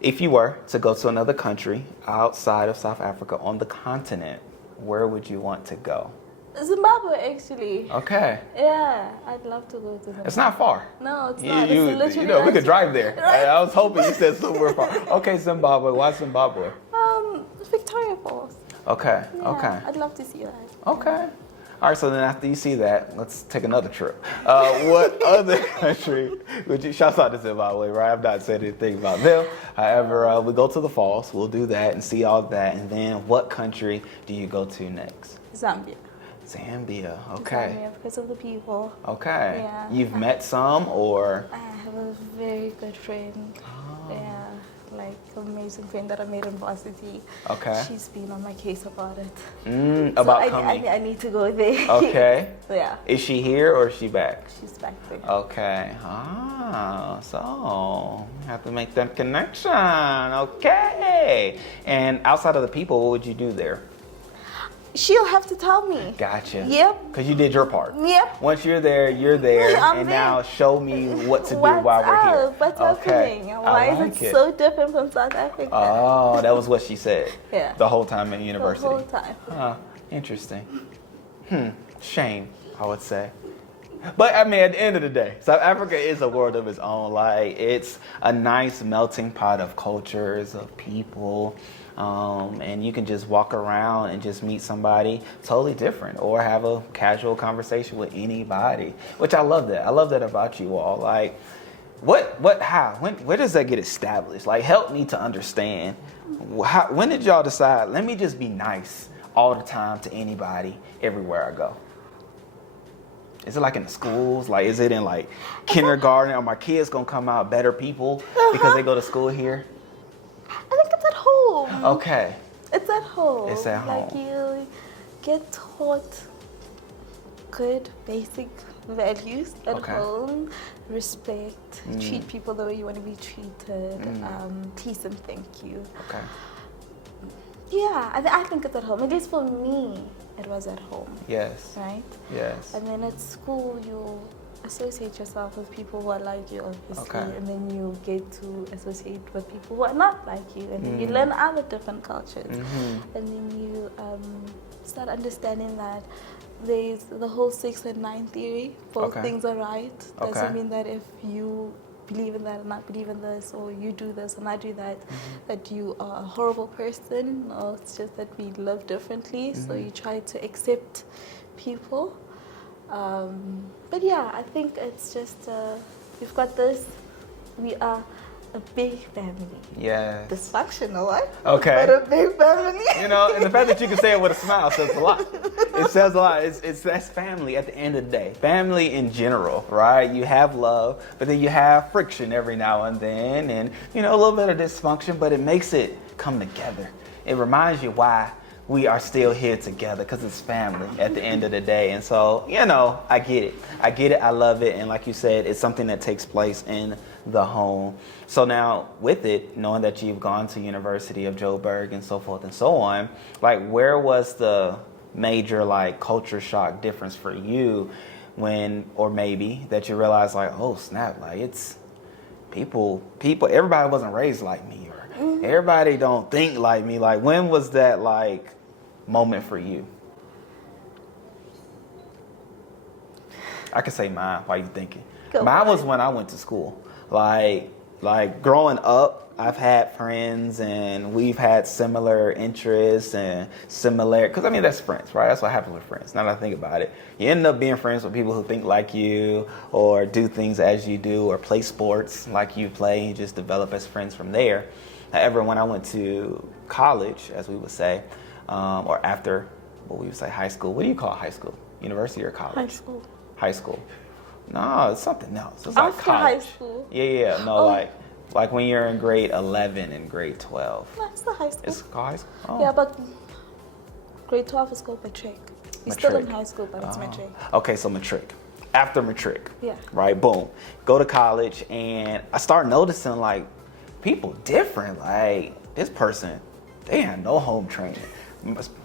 if you were to go to another country outside of South Africa on the continent, where would you want to go? Zimbabwe, actually. Okay. Yeah, I'd love to go to Zimbabwe. It's not far. No, it's not. It's literally you know, we could drive there. Right? I was hoping you said somewhere far. Okay, Zimbabwe. Why Zimbabwe? Victoria Falls. Okay, Yeah, okay. I'd love to see that. Okay. All right, so then after you see that, let's take another trip. What other country would you, shouts out to Zimbabwe, right? I've not said anything about them. However, we go to the falls, we'll do that and see all that. And then what country do you go to next? Zambia. Zambia, okay. Zambia, because of the people. Okay. Yeah. You've met some or? I have a very good friend. Oh. Yeah, like amazing friend that I made in varsity. Okay. She's been on my case about it. About so coming? I need to go there. Okay. Yeah. Is she here or is she back? She's back there. Okay. So you have to make that connection. Okay. And outside of the people, what would you do there? She'll have to tell me. Gotcha. Yep. Because you did your part. Yep. Once you're there, you're there. I'm and there. now show me what to do while we're here. What's Okay. happening? Why is it so different from South Africa? Oh, that was what she said. Yeah. The whole time in university. The whole time. Interesting. Shame, I would say. But I mean, at the end of the day, South Africa is a world of its own. Like, it's a nice melting pot of cultures, of people. And you can just walk around and just meet somebody totally different or have a casual conversation with anybody, which I love that. I love that about you all. Like, where does that get established? Like, help me to understand. When did y'all decide, let me just be nice all the time to anybody everywhere I go? Is it like in the schools? Like, is it in like kindergarten? Are my kids gonna come out better people because they go to school here? I think it's at home. Okay. It's at home. It's at home. Like you get taught good basic values at home. Respect. Treat people the way you want to be treated. Please and thank you. Okay. Yeah, I think it's at home. At least for me, it was at home. Yes. Right? Yes. And then at school, you associate yourself with people who are like you, obviously. Okay. And then you get to associate with people who are not like you. And then you learn other different cultures. And then you start understanding that there's the whole 6 and 9 theory. Both things are right. Doesn't mean that if you believe in that and not believe in this, or you do this and I do that, that you are a horrible person. No, it's just that we live differently. So you try to accept people. But yeah, I think it's just, we've got this, we are a big family. Yes. Dysfunctional, right? Okay. But a big family. You know, and the fact that you can say it with a smile says a lot. It says a lot. That's family at the end of the day. Family in general, right? You have love, but then you have friction every now and then, and you know, a little bit of dysfunction, but it makes it come together. It reminds you why we are still here together, because it's family at the end of the day. And so, you know, I get it. I love it. And like you said, it's something that takes place in the home. So now with it, knowing that you've gone to University of Joburg and so forth and so on, like where was the major like culture shock difference for you when, or maybe that you realized like, oh snap, like it's people, everybody wasn't raised like me, or everybody don't think like me. Like, when was that like moment for you? I can say mine while you thinking. Mine was when I went to school. Like growing up, I've had friends and we've had similar interests and similar, because I mean, that's friends, right? That's what happens with friends. Now that I think about it, you end up being friends with people who think like you or do things as you do or play sports like you play, and you just develop as friends from there. However, when I went to college, as we would say, or after what we would say high school, what do you call high school? University or college? High school. High school. No, it's something else. It's like After college. high school. Yeah. No, like when you're in grade 11 and grade 12. That's the high school. It's called high school? Oh. Yeah, but grade 12 is called matric. You're still in high school, but it's matric. Okay, so matric. After matric. Yeah. Right, boom. Go to college, and I start noticing, like, people different. Like, this person, they had no home training,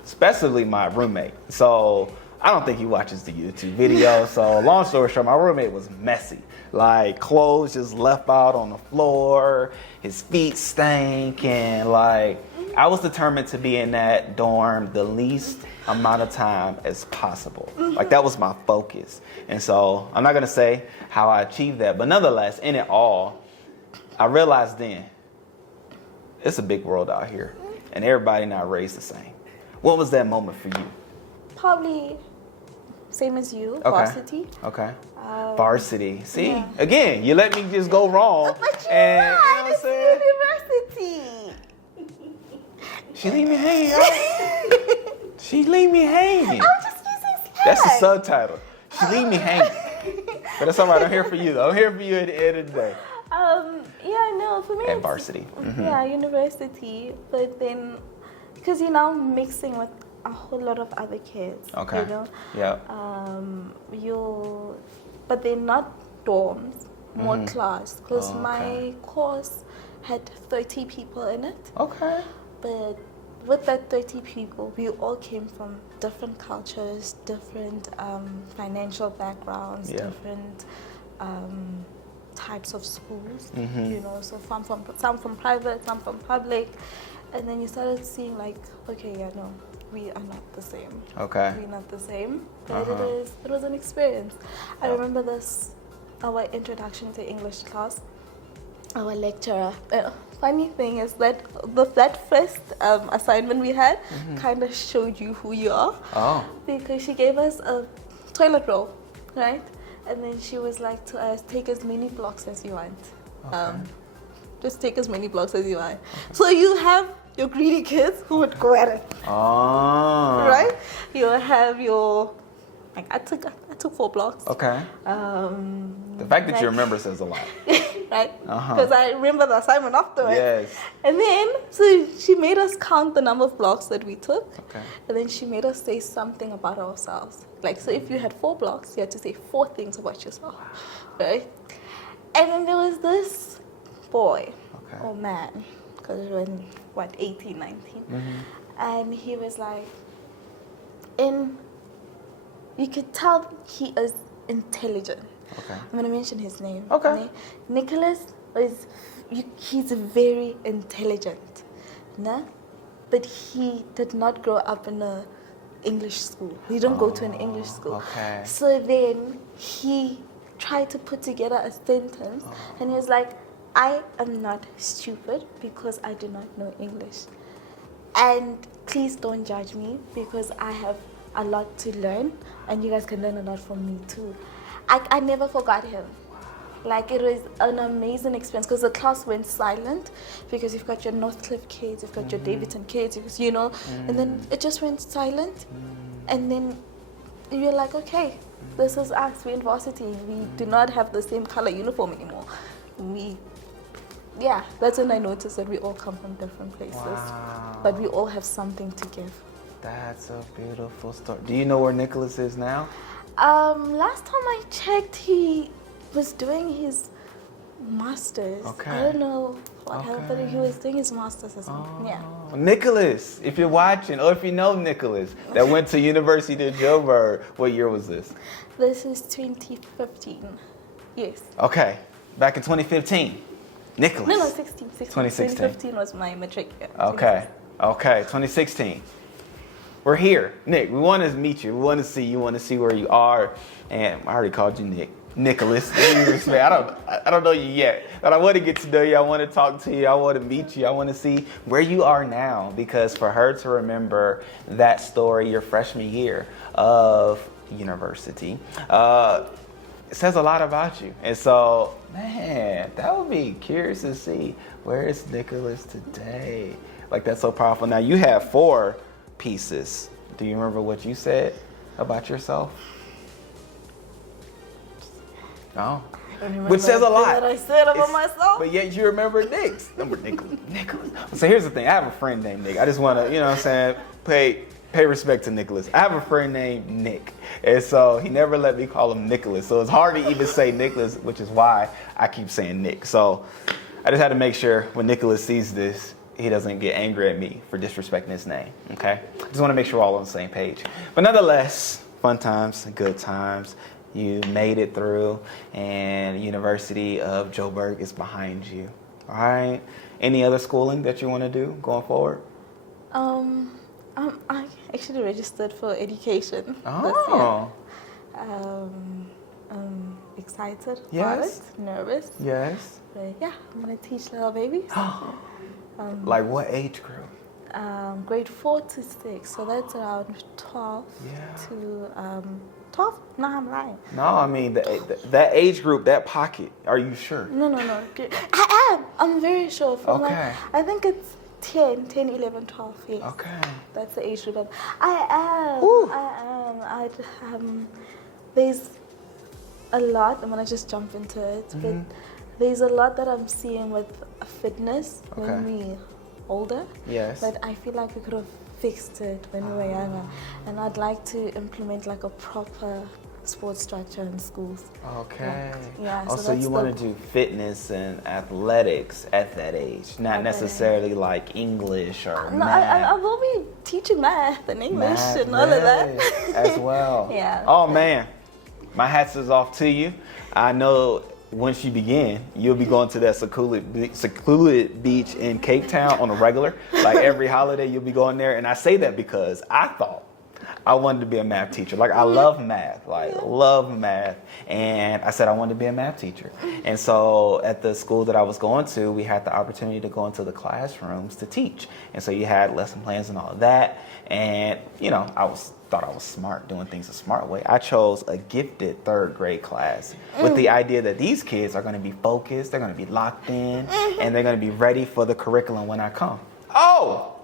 especially my roommate. So I don't think he watches the YouTube video. So long story short, my roommate was messy. Like, clothes just left out on the floor, his feet stank, and like, I was determined to be in that dorm the least amount of time as possible. Like, that was my focus. And so I'm not gonna say how I achieved that, but nonetheless, in it all, I realized then, it's a big world out here, and everybody not raised the same. What was that moment for you? Probably same as you, varsity. Okay. Varsity. See, yeah. Again, you let me just go wrong. But you're and, right, you know what I'm it's university. She leave me hanging. Right? She leave me hanging. I'm just using slang. That's the subtitle. She leave me hanging. But that's all right. I'm here for you, though. I'm here for you at the end of the day. Yeah, no, for me At it's, varsity. Mm-hmm. Yeah, university. But then, because you're now mixing with a whole lot of other kids. Okay. You know? Yeah. But they're not dorms, more Mm-hmm. class. Because Oh, okay. my course had 30 people in it. Okay. But with that 30 people, we all came from different cultures, different financial backgrounds, Yeah. different types of schools. Mm-hmm. You know, so some from private, some from public, and then you started seeing like, okay, yeah, no, we are not the same. Okay. We're not the same, but Uh-huh. it was an experience. I Yeah. remember our introduction to English class. Our lecturer. Funny thing is that that first assignment we had kind of showed you who you are. Oh. Because she gave us a toilet roll, right? And then she was like to us, take as many blocks as you want. Okay. Just take as many blocks as you want. So you have your greedy kids who would go at it, Oh. right? You have your, like I took 4 blocks. Okay. The fact that you remember says a lot. Right? Uh-huh. Because I remember the assignment afterwards. Yes. And then, so she made us count the number of blocks that we took. Okay. And then she made us say something about ourselves. Like, so if you had 4 blocks, you had to say 4 things about yourself. Right? And then there was this boy, or man, because we were in, 18, 19. And he was like, you could tell he is intelligent. Okay. I'm going to mention his name. Okay. Nicholas he's very intelligent, no? But he did not grow up in an English school. He didn't go to an English school. Okay. So then he tried to put together a sentence, and he was like, I am not stupid because I do not know English. And please don't judge me because I have a lot to learn, and you guys can learn a lot from me too. I never forgot him. Like, it was an amazing experience because the class went silent because you've got your Northcliffe kids, you've got your Davidson kids, you know, and then it just went silent. And then you're like, okay, this is us, we're in varsity, we do not have the same color uniform anymore. That's when I noticed that we all come from different places, but we all have something to give. That's a beautiful story. Do you know where Nicholas is now? Last time I checked, he was doing his master's. Okay. I don't know what happened, but he was doing his master's or something. Yeah. Nicholas, if you're watching, or if you know Nicholas, that went to University of Johannesburg, what year was this? This is 2015. Yes. Okay, back in 2015. Nicholas. No, 16. 2016. 2015 was my matric year. Okay. 2016. We're here. Nick, we want to meet you. We want to see you. We want to see where you are. And I already called you Nick. Nicholas. I don't know you yet, but I want to get to know you. I want to talk to you. I want to meet you. I want to see where you are now, because for her to remember that story, your freshman year of university, it says a lot about you. And so, man, that would be curious to see, where is Nicholas today? Like, that's so powerful. Now, you have 4 pieces. Do you remember what you said about yourself? Oh, which says a lot. That I said about myself. But yet you remember Nicholas. So here's the thing. I have a friend named Nick. I just want to, you know what I'm saying, pay respect to Nicholas. I have a friend named Nick. And so he never let me call him Nicholas. So it's hard to even say Nicholas, which is why I keep saying Nick. So I just had to make sure when Nicholas sees this, he doesn't get angry at me for disrespecting his name, okay? Just want to make sure we're all on the same page. But nonetheless, fun times, good times. You made it through, and University of Joburg is behind you. All right. Any other schooling that you want to do going forward? I actually registered for education this Oh. year. Excited Yes. about it, nervous. Yes. But yeah, I'm gonna teach little babies. Like what age group? Grade 4 to 6, so that's around 12 Yeah. to 12. No, I'm lying. No, I mean that age group, that pocket. Are you sure? No. I am. I'm very sure. From Okay. I think it's 10, 11, 12. Yes. Okay. That's the age group. I am. Woo. I am. There's a lot. I'm gonna just jump into it. But there's a lot that I'm seeing with fitness when we older. Yes. But I feel like we could have fixed it when we were younger, and I'd like to implement like a proper sports structure in schools. Okay. Yeah. Oh, so you want to do fitness and athletics at that age, not necessarily like English or No, math. I will be teaching math and English Math, and all of that. as well. Yeah. Oh man, my hats is off to you. I know once you begin, you'll be going to that secluded beach in Cape Town on a regular. Like every holiday, you'll be going there. And I say that because I thought I wanted to be a math teacher. Like I love math, love math. And I said I wanted to be a math teacher. And so at the school that I was going to, we had the opportunity to go into the classrooms to teach. And so you had lesson plans and all of that. And, you know, thought I was smart, doing things a smart way. I chose a gifted 3rd grade class with the idea that these kids are going to be focused, they're going to be locked in, and they're going to be ready for the curriculum when I come. Oh!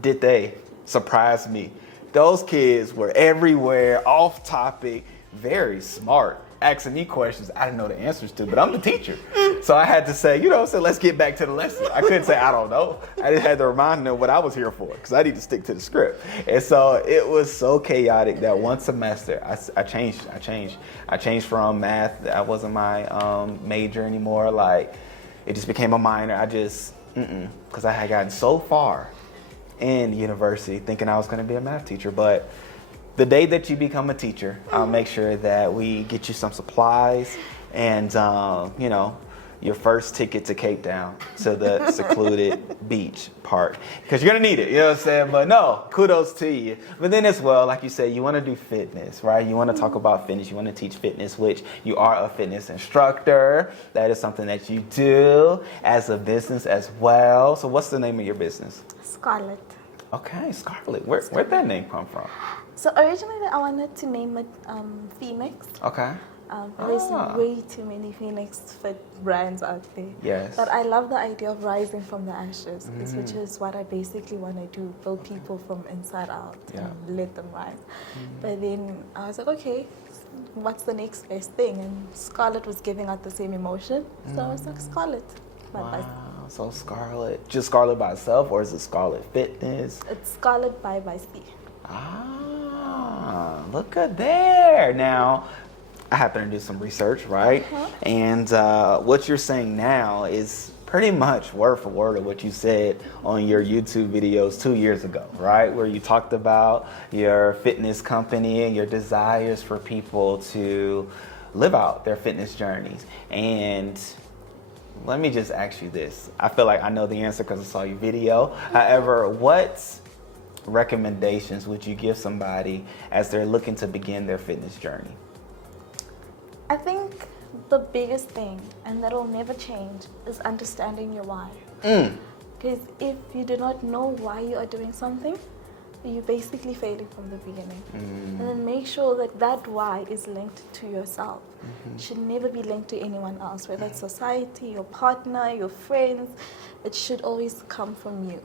Did they surprise me? Those kids were everywhere, off topic, very smart, asking me questions I didn't know the answers to, but I'm the teacher. So I had to say, let's get back to the lesson. I couldn't say, I don't know. I just had to remind them what I was here for, because I need to stick to the script. And so it was so chaotic that one semester I changed from math. That wasn't my major anymore. Like, it just became a minor. Because I had gotten so far in university thinking I was going to be a math teacher. But the day that you become a teacher, I'll make sure that we get you some supplies and, your first ticket to Cape Town, to the secluded beach part. Because you're going to need it, you know what I'm saying? But no, kudos to you. But then as well, like you said, you want to do fitness, right? You want to talk about fitness. You want to teach fitness, which you are a fitness instructor. That is something that you do as a business as well. So what's the name of your business? Scarlet. Okay, Scarlet. Where'd that name come from? So originally I wanted to name it Phoenix. Okay. There's way too many Phoenix fit brands out there. Yes. But I love the idea of rising from the ashes, which is what I basically want to do, build people from inside out and let them rise. But then I was like, okay, what's the next best thing? And Scarlet was giving out the same emotion. So I was like, Scarlet. Wow. So Scarlet, just Scarlet by itself, or is it Scarlet Fitness? It's Scarlet by Bassie. Look at there. Now, I happen to do some research, right? And what you're saying now is pretty much word for word of what you said on your YouTube videos 2 years ago, right? Where you talked about your fitness company and your desires for people to live out their fitness journeys. And let me just ask you this. I feel like I know the answer because I saw your video. However, what recommendations would you give somebody as they're looking to begin their fitness journey? I think the biggest thing, and that'll never change, is understanding your why. Because if you do not know why you are doing something, you're basically failing from the beginning. And then make sure that that why is linked to yourself. It should never be linked to anyone else, whether it's society, your partner, your friends. It should always come from you.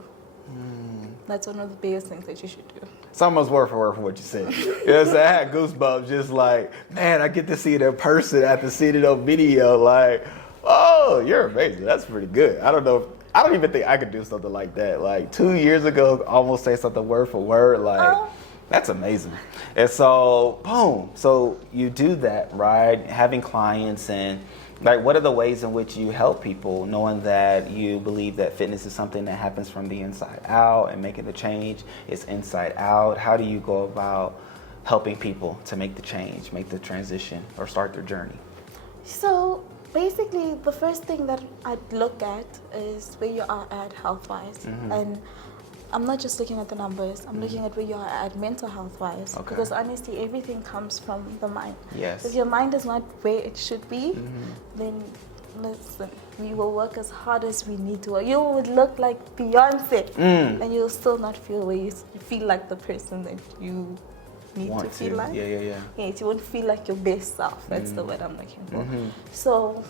That's one of the biggest things that you should do. It's almost word for word from what you said. You know what I'm saying? I had goosebumps just like, man, I get to see it in person after seeing it on video. Like, oh, you're amazing. That's pretty good. I don't even think I could do something like that. Like 2 years ago, almost say something word for word. Like, that's amazing. And so, boom. So you do that, right? Having clients and like, what are the ways in which you help people, knowing that you believe that fitness is something that happens from the inside out and making the change is inside out? How do you go about helping people to make the change, make the transition, or start their journey? So basically, the first thing that I'd look at is where you are at health-wise. And I'm not just looking at the numbers, I'm looking at where you are at mental health-wise. Okay. Because honestly, everything comes from the mind. Yes. If your mind is not where it should be, then listen, we will work as hard as we need to. You would look like Beyonce, and you'll still not feel where you feel like the person that you need to feel like. Yeah. Yes, you won't feel like your best self. That's the word I'm looking for. So,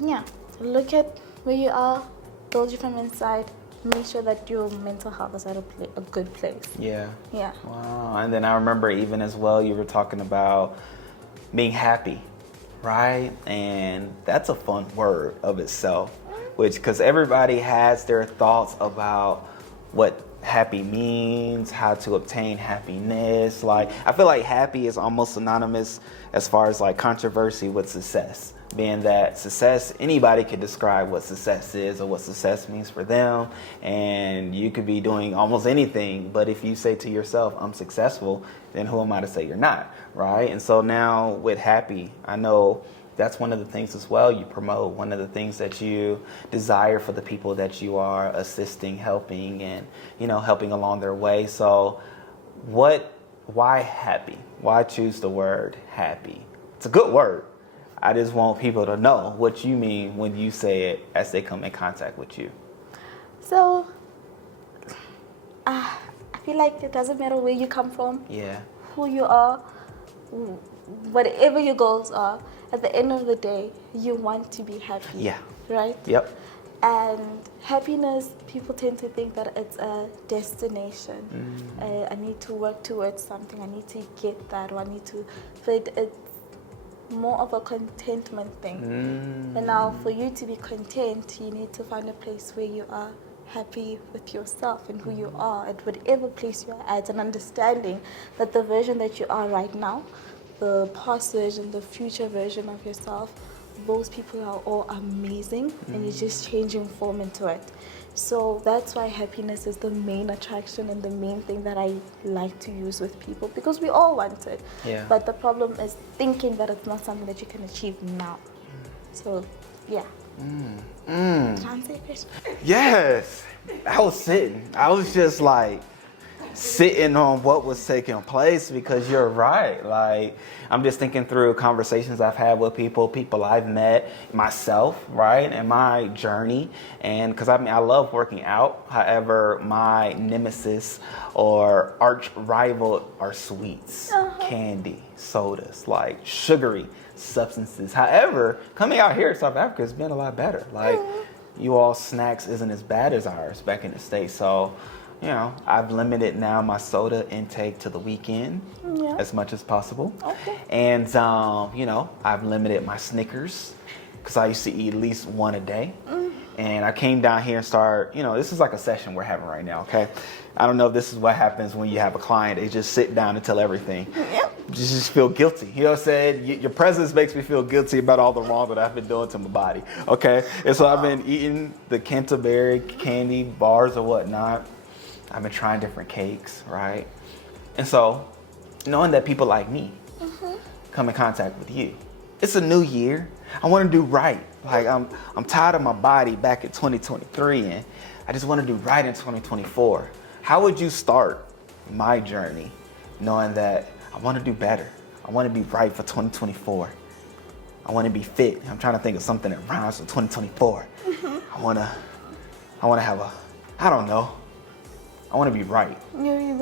yeah, look at where you are, build you from inside, make sure that your mental health is at a good place. Yeah. Yeah. Wow. And then I remember even as well, you were talking about being happy, right? And that's a fun word of itself, because everybody has their thoughts about what happy means, how to obtain happiness. Like, I feel like happy is almost synonymous as far as like controversy with success, being that success, anybody can describe what success is or what success means for them, and you could be doing almost anything, but if you say to yourself, I'm successful, then who am I to say you're not, right? And so now with happy, I know that's one of the things as well you promote, one of the things that you desire for the people that you are assisting, helping, and, you know, helping along their way. So why happy? Why choose the word happy? It's a good word. I just want people to know what you mean when you say it as they come in contact with you. So, I feel like it doesn't matter where you come from, who you are, whatever your goals are, at the end of the day, you want to be happy. Yeah. Right? Yep. And happiness, people tend to think that it's a destination. I need to work towards something, I need to get that, or I need to, but it's more of a contentment thing. And now for you to be content, you need to find a place where you are happy with yourself and who you are at whatever place you are at, and understanding that the version that you are right now, the past version, the future version of yourself, those people are all amazing, and you're just changing form into it. So that's why happiness is the main attraction and the main thing that I like to use with people, because we all want it. But the problem is thinking that it's not something that you can achieve now. So, yeah. Can I answer your question? Yes. I was just like sitting on what was taking place, because you're right. Like, I'm just thinking through conversations I've had with people I've met, myself, right, and my journey. And because I love working out. However, my nemesis or arch rival are sweets, candy, sodas, like sugary substances. However, coming out here in South Africa has been a lot better. Like, you all snacks isn't as bad as ours back in the States. So, you know, I've limited now my soda intake to the weekend as much as possible. And, you know, I've limited my Snickers because I used to eat at least one a day. And I came down here and started, you know, this is like a session we're having right now, okay? I don't know if this is what happens when you have a client. They just sit down and tell everything. You just feel guilty. You know what I'm saying? Your presence makes me feel guilty about all the wrong that I've been doing to my body, okay? And so I've been eating the Canterbury candy bars or whatnot. I've been trying different cakes, right? And so knowing that people like me come in contact with you, it's a new year. I want to do right. Like I'm tired of my body back in 2023, and I just want to do right in 2024. How would you start my journey knowing that I want to do better? I want to be right for 2024. I want to be fit. I'm trying to think of something that rhymes with 2024. I want to have I don't know. I want to be right.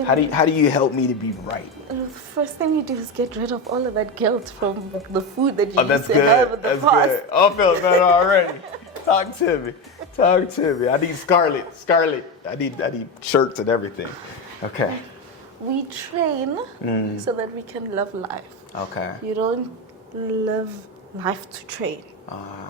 How do you help me to be right? The first thing you do is get rid of all of that guilt from the food that you used to good. have in the That's past. good. I feel better already. Talk to me. I need Scarlet. I need shirts and everything. Okay. We train so that we can live life. Okay. You don't live life to train.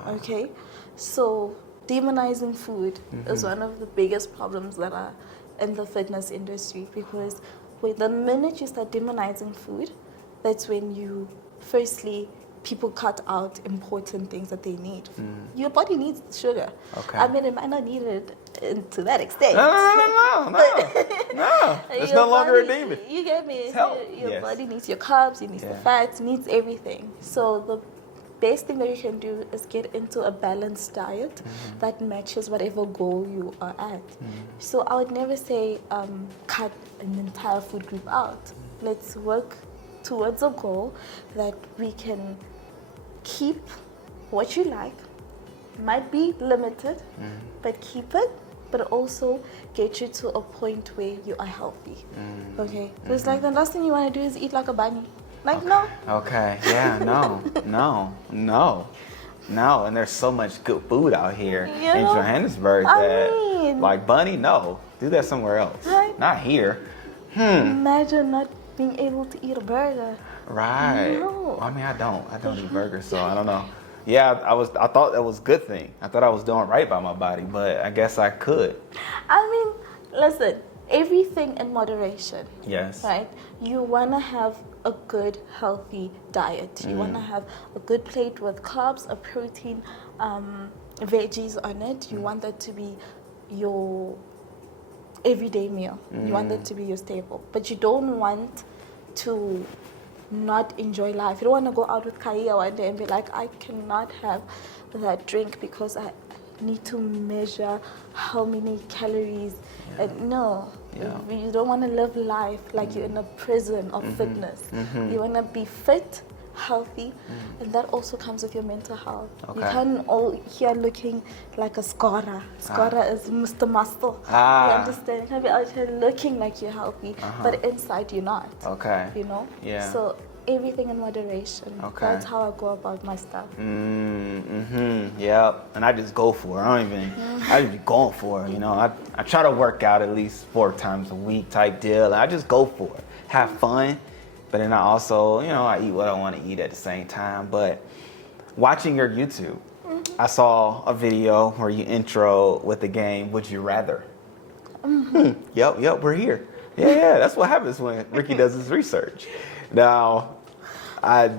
Okay? So demonizing food is one of the biggest problems that are in the fitness industry, because the minute you start demonizing food, that's when people cut out important things that they need. Your body needs sugar. Okay. I mean, it might not need it to that extent. No. It's no longer a demon. You get me? Your Yes. body needs your carbs, it needs the fats, it needs everything. So the best thing that you can do is get into a balanced diet that matches whatever goal you are at. So I would never say cut an entire food group out. Let's work towards a goal that we can keep what you like. Might be limited, but keep it, but also get you to a point where you are healthy. Okay? So it's like the last thing you want to do is eat like a bunny. Like, no. Okay. Yeah. No. And there's so much good food out here in Johannesburg like bunny. No, do that somewhere else. Right. Not here. Imagine not being able to eat a burger. Right. No. I mean, I don't eat burgers, so I don't know. Yeah, I thought that was a good thing. I thought I was doing right by my body, but I guess I could. I mean, listen, everything in moderation. Yes. Right? You want to have a good, healthy diet. You want to have a good plate with carbs, a protein, veggies on it. You want that to be your everyday meal. You want that to be your staple. But you don't want to not enjoy life. You don't want to go out with Kaya one day and be like, I cannot have that drink because I need to measure how many calories. And no, you don't want to live life like you're in a prison of fitness. You want to be fit, healthy, and that also comes with your mental health. Okay. You can't all here looking like a Scarlet. Scarlet is Mr. Muscle. You understand? You can't be out here looking like you're healthy, but inside you're not. Okay. You know? Yeah. So everything in moderation. Okay. That's how I go about my stuff. Yep. And I just go for it. I just be going for it. You know, I try to work out at least 4 times a week type deal. And I just go for it. Have fun. But then I also, I eat what I want to eat at the same time. But watching your YouTube, I saw a video where you intro with the game, Would You Rather? Yep, we're here. Yeah, that's what happens when Rickey does his research. Now, I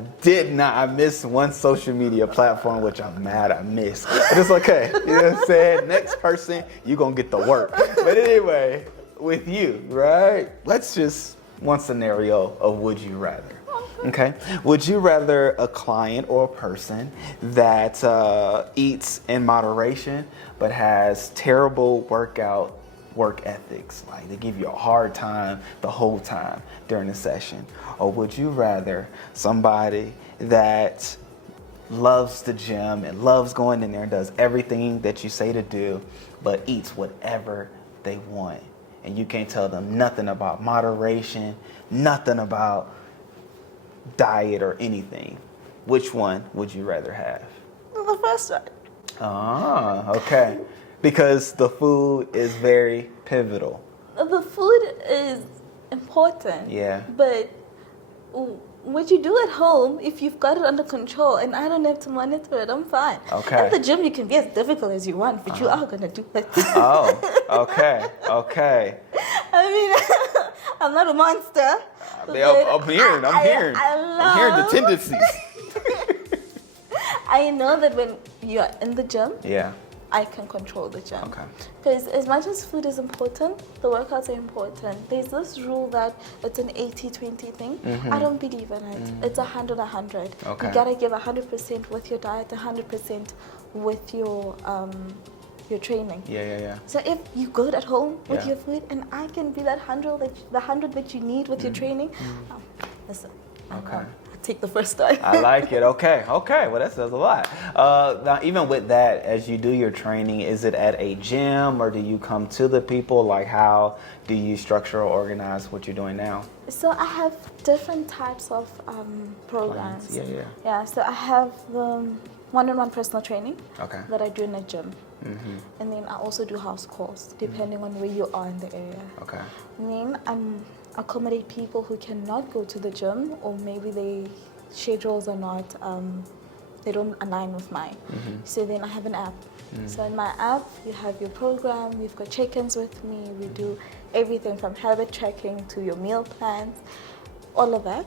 missed one social media platform, which I'm mad I missed. But it's okay. You know what I'm saying? Next person, you're going to get the work. But anyway, with you, right? Let's just one scenario of would you rather. Okay. Would you rather a client or a person that eats in moderation but has terrible work ethics, like they give you a hard time the whole time during the session? Or would you rather somebody that loves the gym and loves going in there and does everything that you say to do, but eats whatever they want, and you can't tell them nothing about moderation, nothing about diet or anything? Which one would you rather have? The first one. Okay. Because the food is very pivotal. The food is important. Yeah. But what you do at home, if you've got it under control and I don't have to monitor it, I'm fine. Okay. At the gym, you can be as difficult as you want, but you are going to do it. Okay. I mean, I'm not a monster. I'm hearing the tendencies. I know that when you're in the gym, I can control the gym. Okay. Because as much as food is important, the workouts are important. There's this rule that it's an 80-20 thing. I don't believe in it. It's 100-100. Okay. You gotta give 100% with your diet, 100% with your training. Yeah. So if you're good at home with Yeah. your food, and I can be that 100 that you need with your training, listen. Okay. I'll take the first time. I like it. Okay. Well, that says a lot. Now, even with that, as you do your training, is it at a gym or do you come to the people? Like, how do you structure or organize what you're doing now? So I have different types of programs. Plans. Yeah. Yeah, so I have the one-on-one personal training Okay. that I do in a gym. And then I also do house calls, depending on where you are in the area. Okay. And then accommodate people who cannot go to the gym, or maybe their schedules are not, they don't align with mine. So then I have an app. So in my app, you have your program, you've got check-ins with me, we do everything from habit tracking to your meal plans, all of that.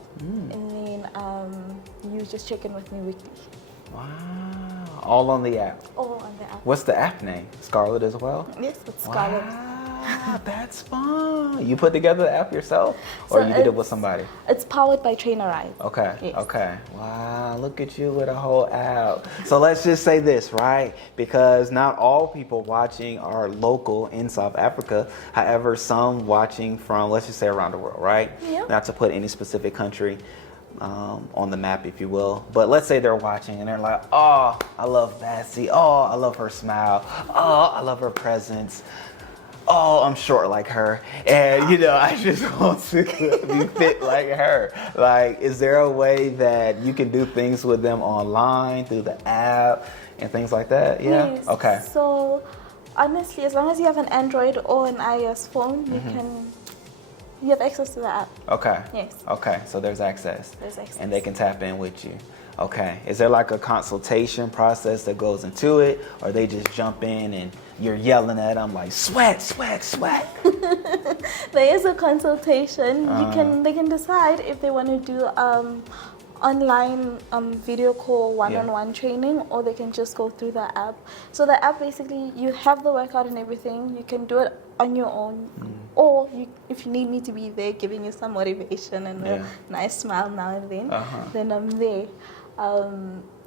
And then you just check in with me weekly. Wow. All on the app. All on the app. What's the app name? Scarlet as well? Yes, it's Scarlet. Wow, that's fun. You put together the app yourself, or So you did it with somebody? It's powered by Trainerize. Okay. Yes. Okay. Wow, look at you with a whole app. So let's just say this, right? Because not all people watching are local in South Africa. However, some watching from, let's just say, around the world, right? Yeah. Not to put any specific country on the map, if you will. But let's say they're watching and they're like, oh, I love Bassie. Oh, I love her smile. Oh, I love her presence. Oh, I'm short like her. And, you know, I just want to be fit like her. Like, is there a way that you can do things with them online through the app and things like that? Yeah? Yes. Okay. So, honestly, as long as you have an Android or an iOS phone, you have access to the app. Okay. Yes. Okay, so there's access. There's access. And they can tap in with you. Okay. Is there like a consultation process that goes into it? Or they just jump in and you're yelling at them like, sweat, sweat, sweat? There is a consultation. They can decide if they want to do online video call one-on-one training, or they can just go through the app. So the app, basically, you have the workout and everything. You can do it on your own, or if you need me to be there giving you some motivation and a nice smile now and then I'm there.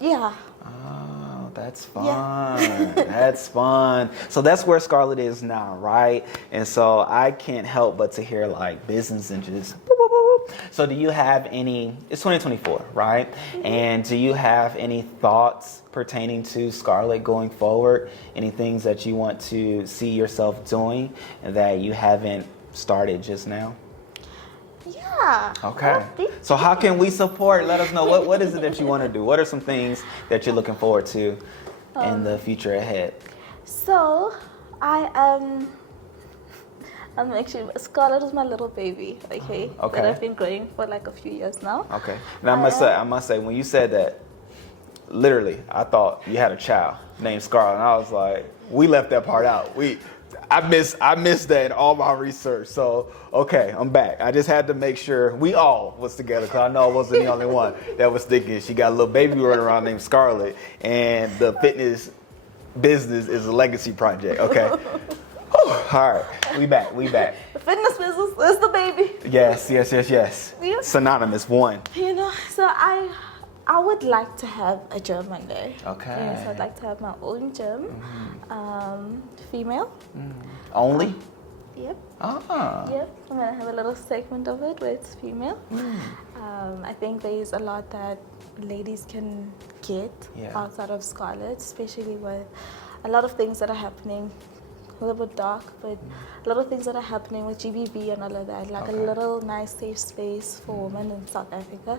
Yeah. Oh, that's fun. Yeah. That's fun. So that's where Scarlet is now, right? And so I can't help but to hear like business and just boop, boop, boop, boop. So do you have any, it's 2024, right? And do you have any thoughts pertaining to Scarlet going forward? Any things that you want to see yourself doing that you haven't started just now? Yeah. Okay. So how can we support? Let us know what is it that you want to do? What are some things that you're looking forward to in the future ahead? So I'm actually, Scarlet is my little baby, okay? Okay. That I've been growing for like a few years now. Okay. And I must say, when you said that, literally, I thought you had a child named Scarlet, and I was like, we left that part out. I missed that in all my research. So, okay, I'm back. I just had to make sure we all was together, because I know I wasn't the only one that was thinking she got a little baby running around named Scarlet, and the fitness business is a legacy project. Okay. All right, we back. The fitness business is the baby. Yes. Yeah. Synonymous, one. You know, so I would like to have a gym one day. Okay. Yes, I'd like to have my own gym. Female. Only? Yep. Ah. Yep. I'm gonna have a little segment of it where it's female. I think there's a lot that ladies can get outside of Scarlet, especially with a lot of things that are happening. A little bit dark, but a lot of things that are happening with GBV and all of that, like a little nice safe space for women in South Africa.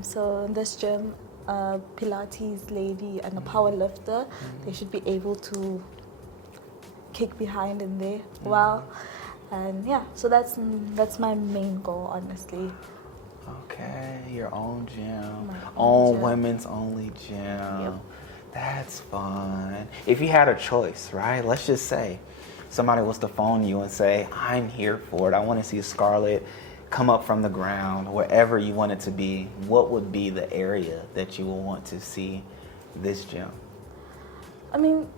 So in this gym, a Pilates lady and a power lifter, they should be able to kick behind in there well. And yeah, so that's my main goal, honestly. Okay, your own gym, My own gym. women's only gym. Yep. That's fun. If you had a choice, right? Let's just say somebody was to phone you and say, I'm here for it. I want to see Scarlet come up from the ground, wherever you want it to be. What would be the area that you will want to see this gym? I mean,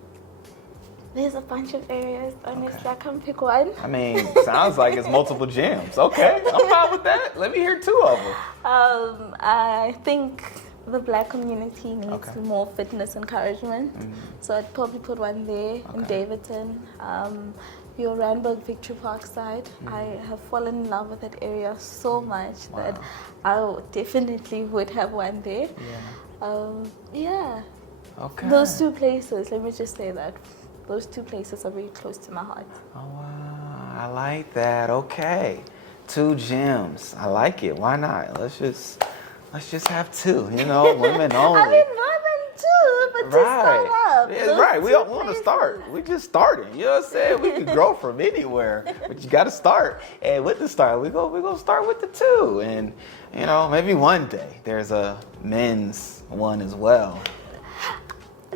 There's a bunch of areas. Honestly, I can't pick one. I mean, sounds like it's multiple gyms. Okay, I'm fine with that. Let me hear 2 of them. I think the black community needs more fitness encouragement. So I'd probably put one there in Davidson. Your Randburg Victory Park side. I have fallen in love with that area so much that I definitely would have one there. Yeah. Okay. Those 2 places, let me just say that. Those 2 places are very close to my heart. Oh, wow. I like that. Okay. 2 gyms. I like it. Why not? Let's just have 2, women only. I mean, more than 2, but to start up. Yeah, right. We don't want to start. We just starting. You know what I'm saying? We can grow from anywhere, but you got to start. And with the start, we're gonna start with the 2. And, maybe one day there's a men's one as well.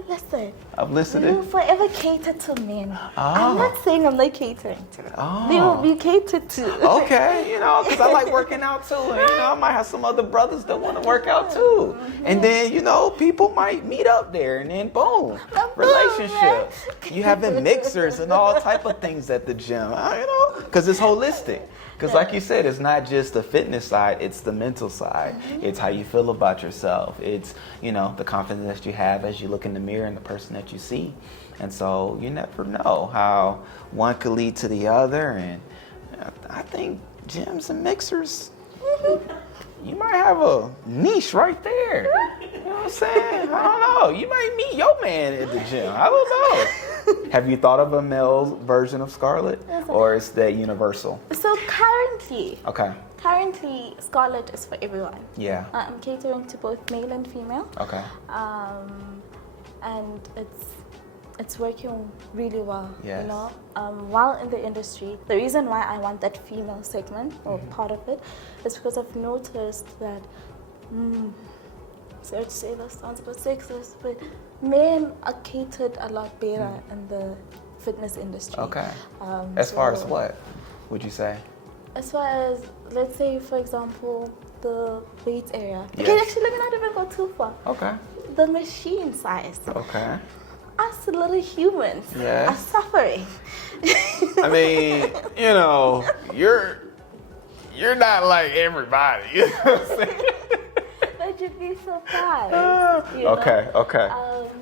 Listen, I'm listening. You forever cater to men. Oh. I'm not saying I'm not catering to them. Oh. They will be catered to. Okay, because I like working out too. And, I might have some other brothers that want to work out too. And then, people might meet up there and then boom, relationship. You having mixers and all type of things at the gym, because it's holistic. Because like you said, it's not just the fitness side, it's the mental side. It's how you feel about yourself. It's, the confidence that you have as you look in the mirror and the person that you see. And so you never know how one could lead to the other. And I think gyms and mixers, you might have a niche right there. You know what I'm saying? I don't know. You might meet your man at the gym. I don't know. Have you thought of a male version of Scarlet? Or is that universal? So currently, Okay. Scarlet is for everyone. Yeah. I'm catering to both male and female. Okay. And it's working really well. Yes. While in the industry, the reason why I want that female segment or part of it is because I've noticed that. Sorry to say this sounds a bit sexist, but men are catered a lot better in the fitness industry. Okay. As far as what would you say? As far as, let's say, for example, the weights area. Yes. Okay, actually, let me not even go too far. Okay. The machine size. Okay. Us little humans are suffering. I mean, you're not like everybody. You know what I'm saying? But you'd be surprised. Okay.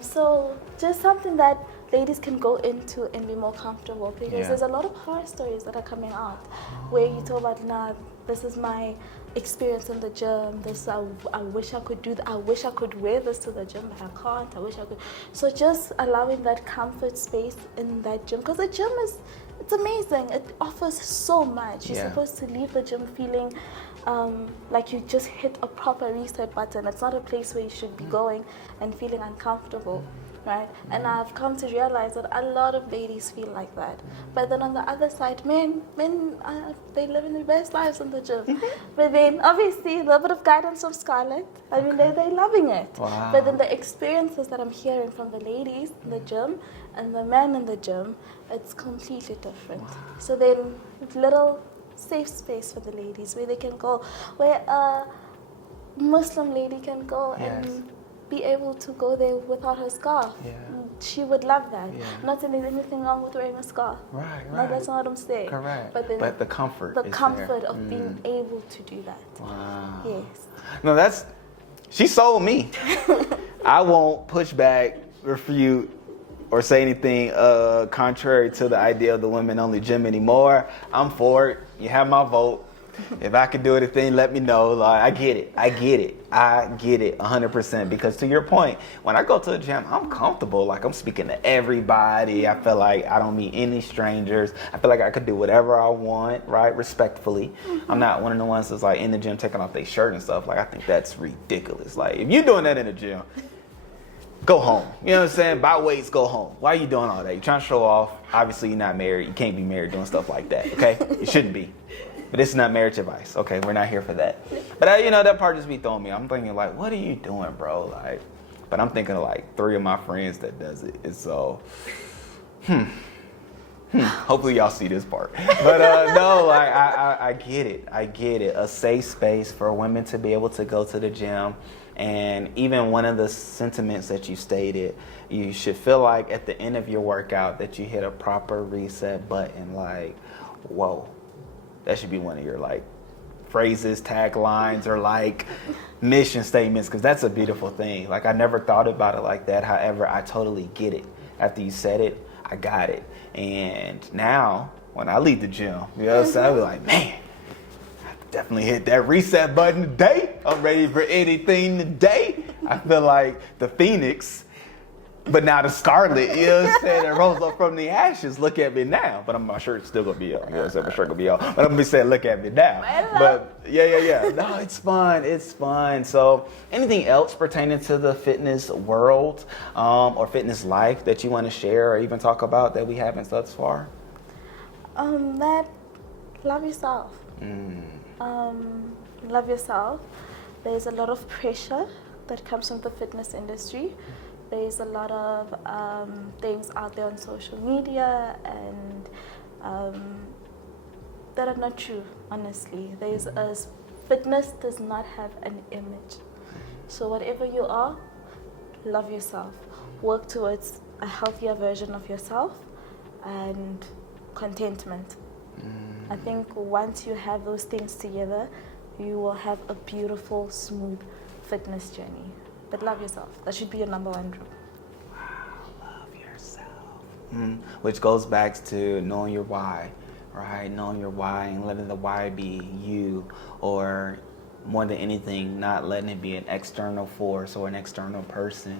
So just something that ladies can go into and be more comfortable, because there's a lot of horror stories that are coming out where you talk about, nah, this is my experience in the gym. I wish I could do that. I wish I could wear this to the gym, but I can't. I wish I could. So just allowing that comfort space in that gym, because the gym it's amazing. It offers so much. You're supposed to leave the gym feeling like you just hit a proper reset button. It's not a place where you should be going and feeling uncomfortable. Right? And I've come to realize that a lot of ladies feel like that. But then on the other side, men they live in their best lives in the gym. But then obviously a little bit of guidance from Scarlet. I mean, they're loving it. Wow. But then the experiences that I'm hearing from the ladies in the gym and the men in the gym, it's completely different. Wow. So then little safe space for the ladies where they can go, where a Muslim lady can go and be able to go there without her scarf. Yeah. She would love that. Yeah. Not saying there's anything wrong with wearing a scarf. Right. No, that's not what I'm saying. Correct. But the comfort. The comfort of being able to do that. Wow. Yes. No, she sold me. I won't push back, refute, or say anything contrary to the idea of the women-only gym anymore. I'm for it. You have my vote. If I can do anything, let me know. Like, I get it 100%. Because to your point, when I go to a gym, I'm comfortable. Like, I'm speaking to everybody. I feel like I don't meet any strangers. I feel like I could do whatever I want, right? Respectfully. I'm not one of the ones that's like in the gym taking off their shirt and stuff. Like, I think that's ridiculous. Like, if you're doing that in the gym, go home. You know what I'm saying? Buy weights, go home. Why are you doing all that? You're trying to show off. Obviously, you're not married. You can't be married doing stuff like that, okay? You shouldn't be. But this is not marriage advice. Okay, we're not here for that. But that part just be throwing me. I'm thinking like, what are you doing, bro? Like, but I'm thinking of like 3 of my friends that does it. And so, Hopefully y'all see this part. But no, I get it. I get it. A safe space for women to be able to go to the gym. And even one of the sentiments that you stated, you should feel like at the end of your workout that you hit a proper reset button. Like, whoa, that should be one of your like phrases, taglines, or like mission statements, because that's a beautiful thing. Like, I never thought about it like that. However, I totally get it. After you said it, I got it. And now when I leave the gym, you know what I'm saying, I'll be like, man, I definitely hit that reset button today. I'm ready for anything today. I feel like the Phoenix, but now the Scarlet, you know what I'm saying, that rose up from the ashes. Look at me now. But my shirt's still gonna be on. You know what I'm saying? My shirt gonna be on. But I'm gonna say, look at me now. But yeah. No, it's fun. It's fun. So anything else pertaining to the fitness world or fitness life that you want to share or even talk about that we haven't thus far? That love yourself. Love yourself. There's a lot of pressure that comes from the fitness industry. There's a lot of things out there on social media and that are not true, honestly. Fitness does not have an image. So whatever you are, love yourself. Work towards a healthier version of yourself and contentment. I think once you have those things together, you will have a beautiful, smooth fitness journey. But love yourself. That should be your number one rule. Wow, love yourself. Which goes back to knowing your why, right? Knowing your why and letting the why be you, or more than anything, not letting it be an external force or an external person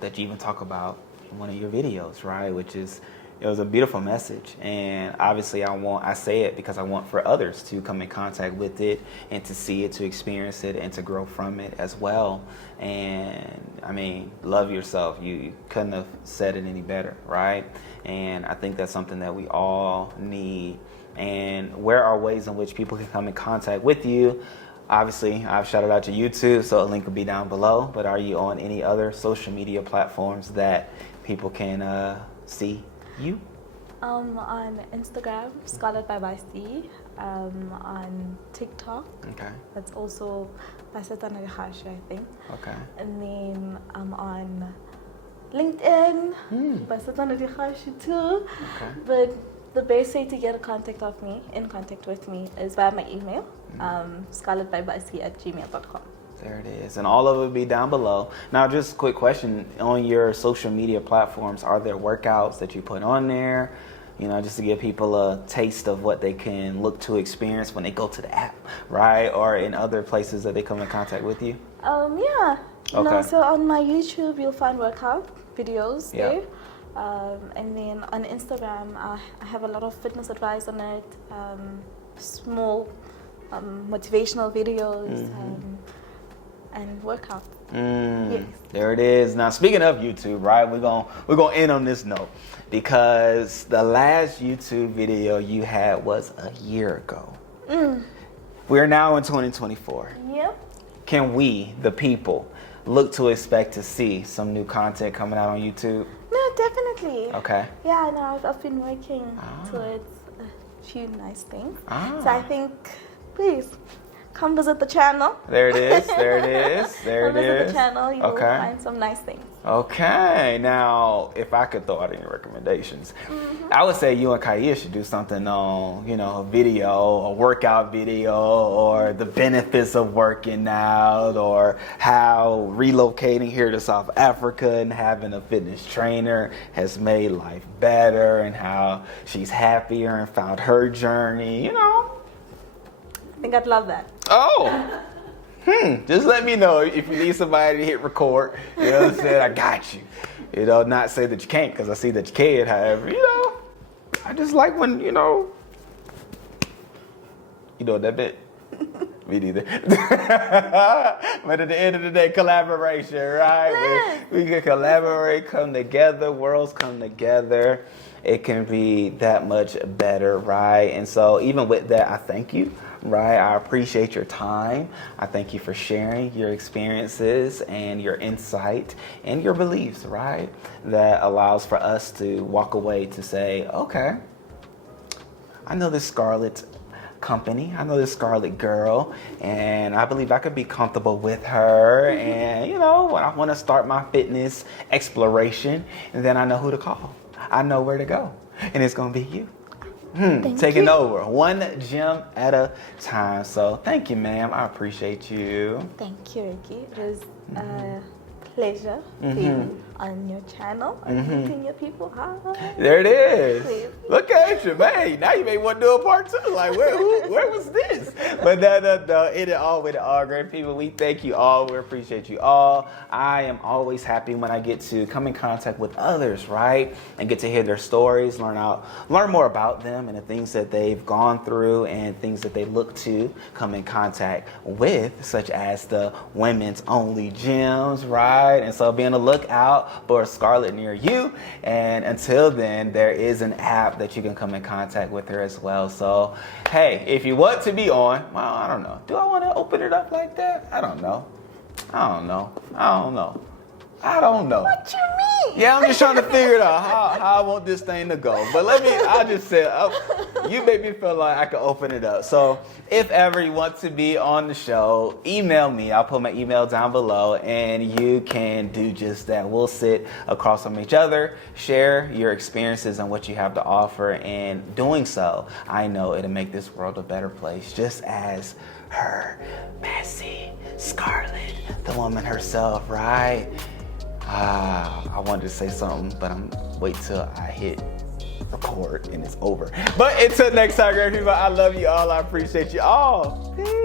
that you even talk about in one of your videos, right? Which is, it was a beautiful message, and obviously I say it because I want for others to come in contact with it and to see it, to experience it, and to grow from it as well. And I mean, love yourself. You couldn't have said it any better, right? And I think that's something that we all need. And where are ways in which people can come in contact with you? Obviously, I've shouted out to YouTube, so a link will be down below. But are you on any other social media platforms that people can see you? On Instagram, Scarlet by Bassie. On TikTok. Okay. That's also Bassie, I think. Okay. And then I'm on LinkedIn. Bassie too. Okay. But the best way to get in contact with me is via my email, scarletbybassie@gmail.com. There it is. And all of it will be down below. Now, just a quick question. On your social media platforms, are there workouts that you put on there? You know, just to give people a taste of what they can look to experience when they go to the app, right? Or in other places that they come in contact with you? Yeah. Okay. No, so on my YouTube, you'll find workout videos there. And then on Instagram, I have a lot of fitness advice on it, small motivational videos, and workout. Yes. There it is. Now, speaking of YouTube, right, we're gonna end on this note, because the last YouTube video you had was a year ago. We're now in 2024. Yep. Can we, the people, look to expect to see some new content coming out on YouTube? No, definitely. Okay. Yeah, no, I've been working towards a few nice things. So I think, please, come visit the channel. There it is. There it is. There it is. Come visit the channel. You will find some nice things. Okay. Now, if I could throw out any recommendations, I would say you and Kaya should do something on, a video, a workout video, or the benefits of working out, or how relocating here to South Africa and having a fitness trainer has made life better, and how she's happier and found her journey, I think I'd love that. Oh, just let me know if you need somebody to hit record. You know what I'm saying? I got you. Not say that you can't, because I see that you can. However, I just like when, that bit. Me neither. But at the end of the day, collaboration, right? We can collaborate, come together, worlds come together. It can be that much better, right? And so even with that, I thank you right? I appreciate your time. I thank you for sharing your experiences and your insight and your beliefs, right? That allows for us to walk away to say, okay, I know this Scarlet company, I know this Scarlet girl, and I believe I could be comfortable with her. And when I want to start my fitness exploration, and then I know who to call. I know where to go, and it's gonna be you. Taking over one gym at a time. So thank you, ma'am. I appreciate you. Thank you, Ricky. It was a pleasure being on your channel and meeting your people. Hi. There it is. Please. Look at you, man. Now you may want to do a part 2. Like, where was this? But no. It all with all great people. We thank you all. We appreciate you all. I am always happy when I get to come in contact with others, right? And get to hear their stories, learn more about them and the things that they've gone through and things that they look to come in contact with, such as the women's only gyms, right? And so being on the lookout for a Scarlet near you. And until then, there is an app that you can come in contact with her as well. So, hey, if you want to be on, well, I don't know. Do I want to open it up like that? I don't know. What you mean? Yeah, I'm just trying to figure it out how I want this thing to go. But I just said, you made me feel like I could open it up. So if ever you want to be on the show, email me. I'll put my email down below and you can do just that. We'll sit across from each other, share your experiences and what you have to offer. And doing so, I know it'll make this world a better place, just as her, Bassie, Scarlet, the woman herself, right? I wanted to say something, but I'm wait till I hit record and it's over. But until next time, great people, I love you all. I appreciate you all. Peace.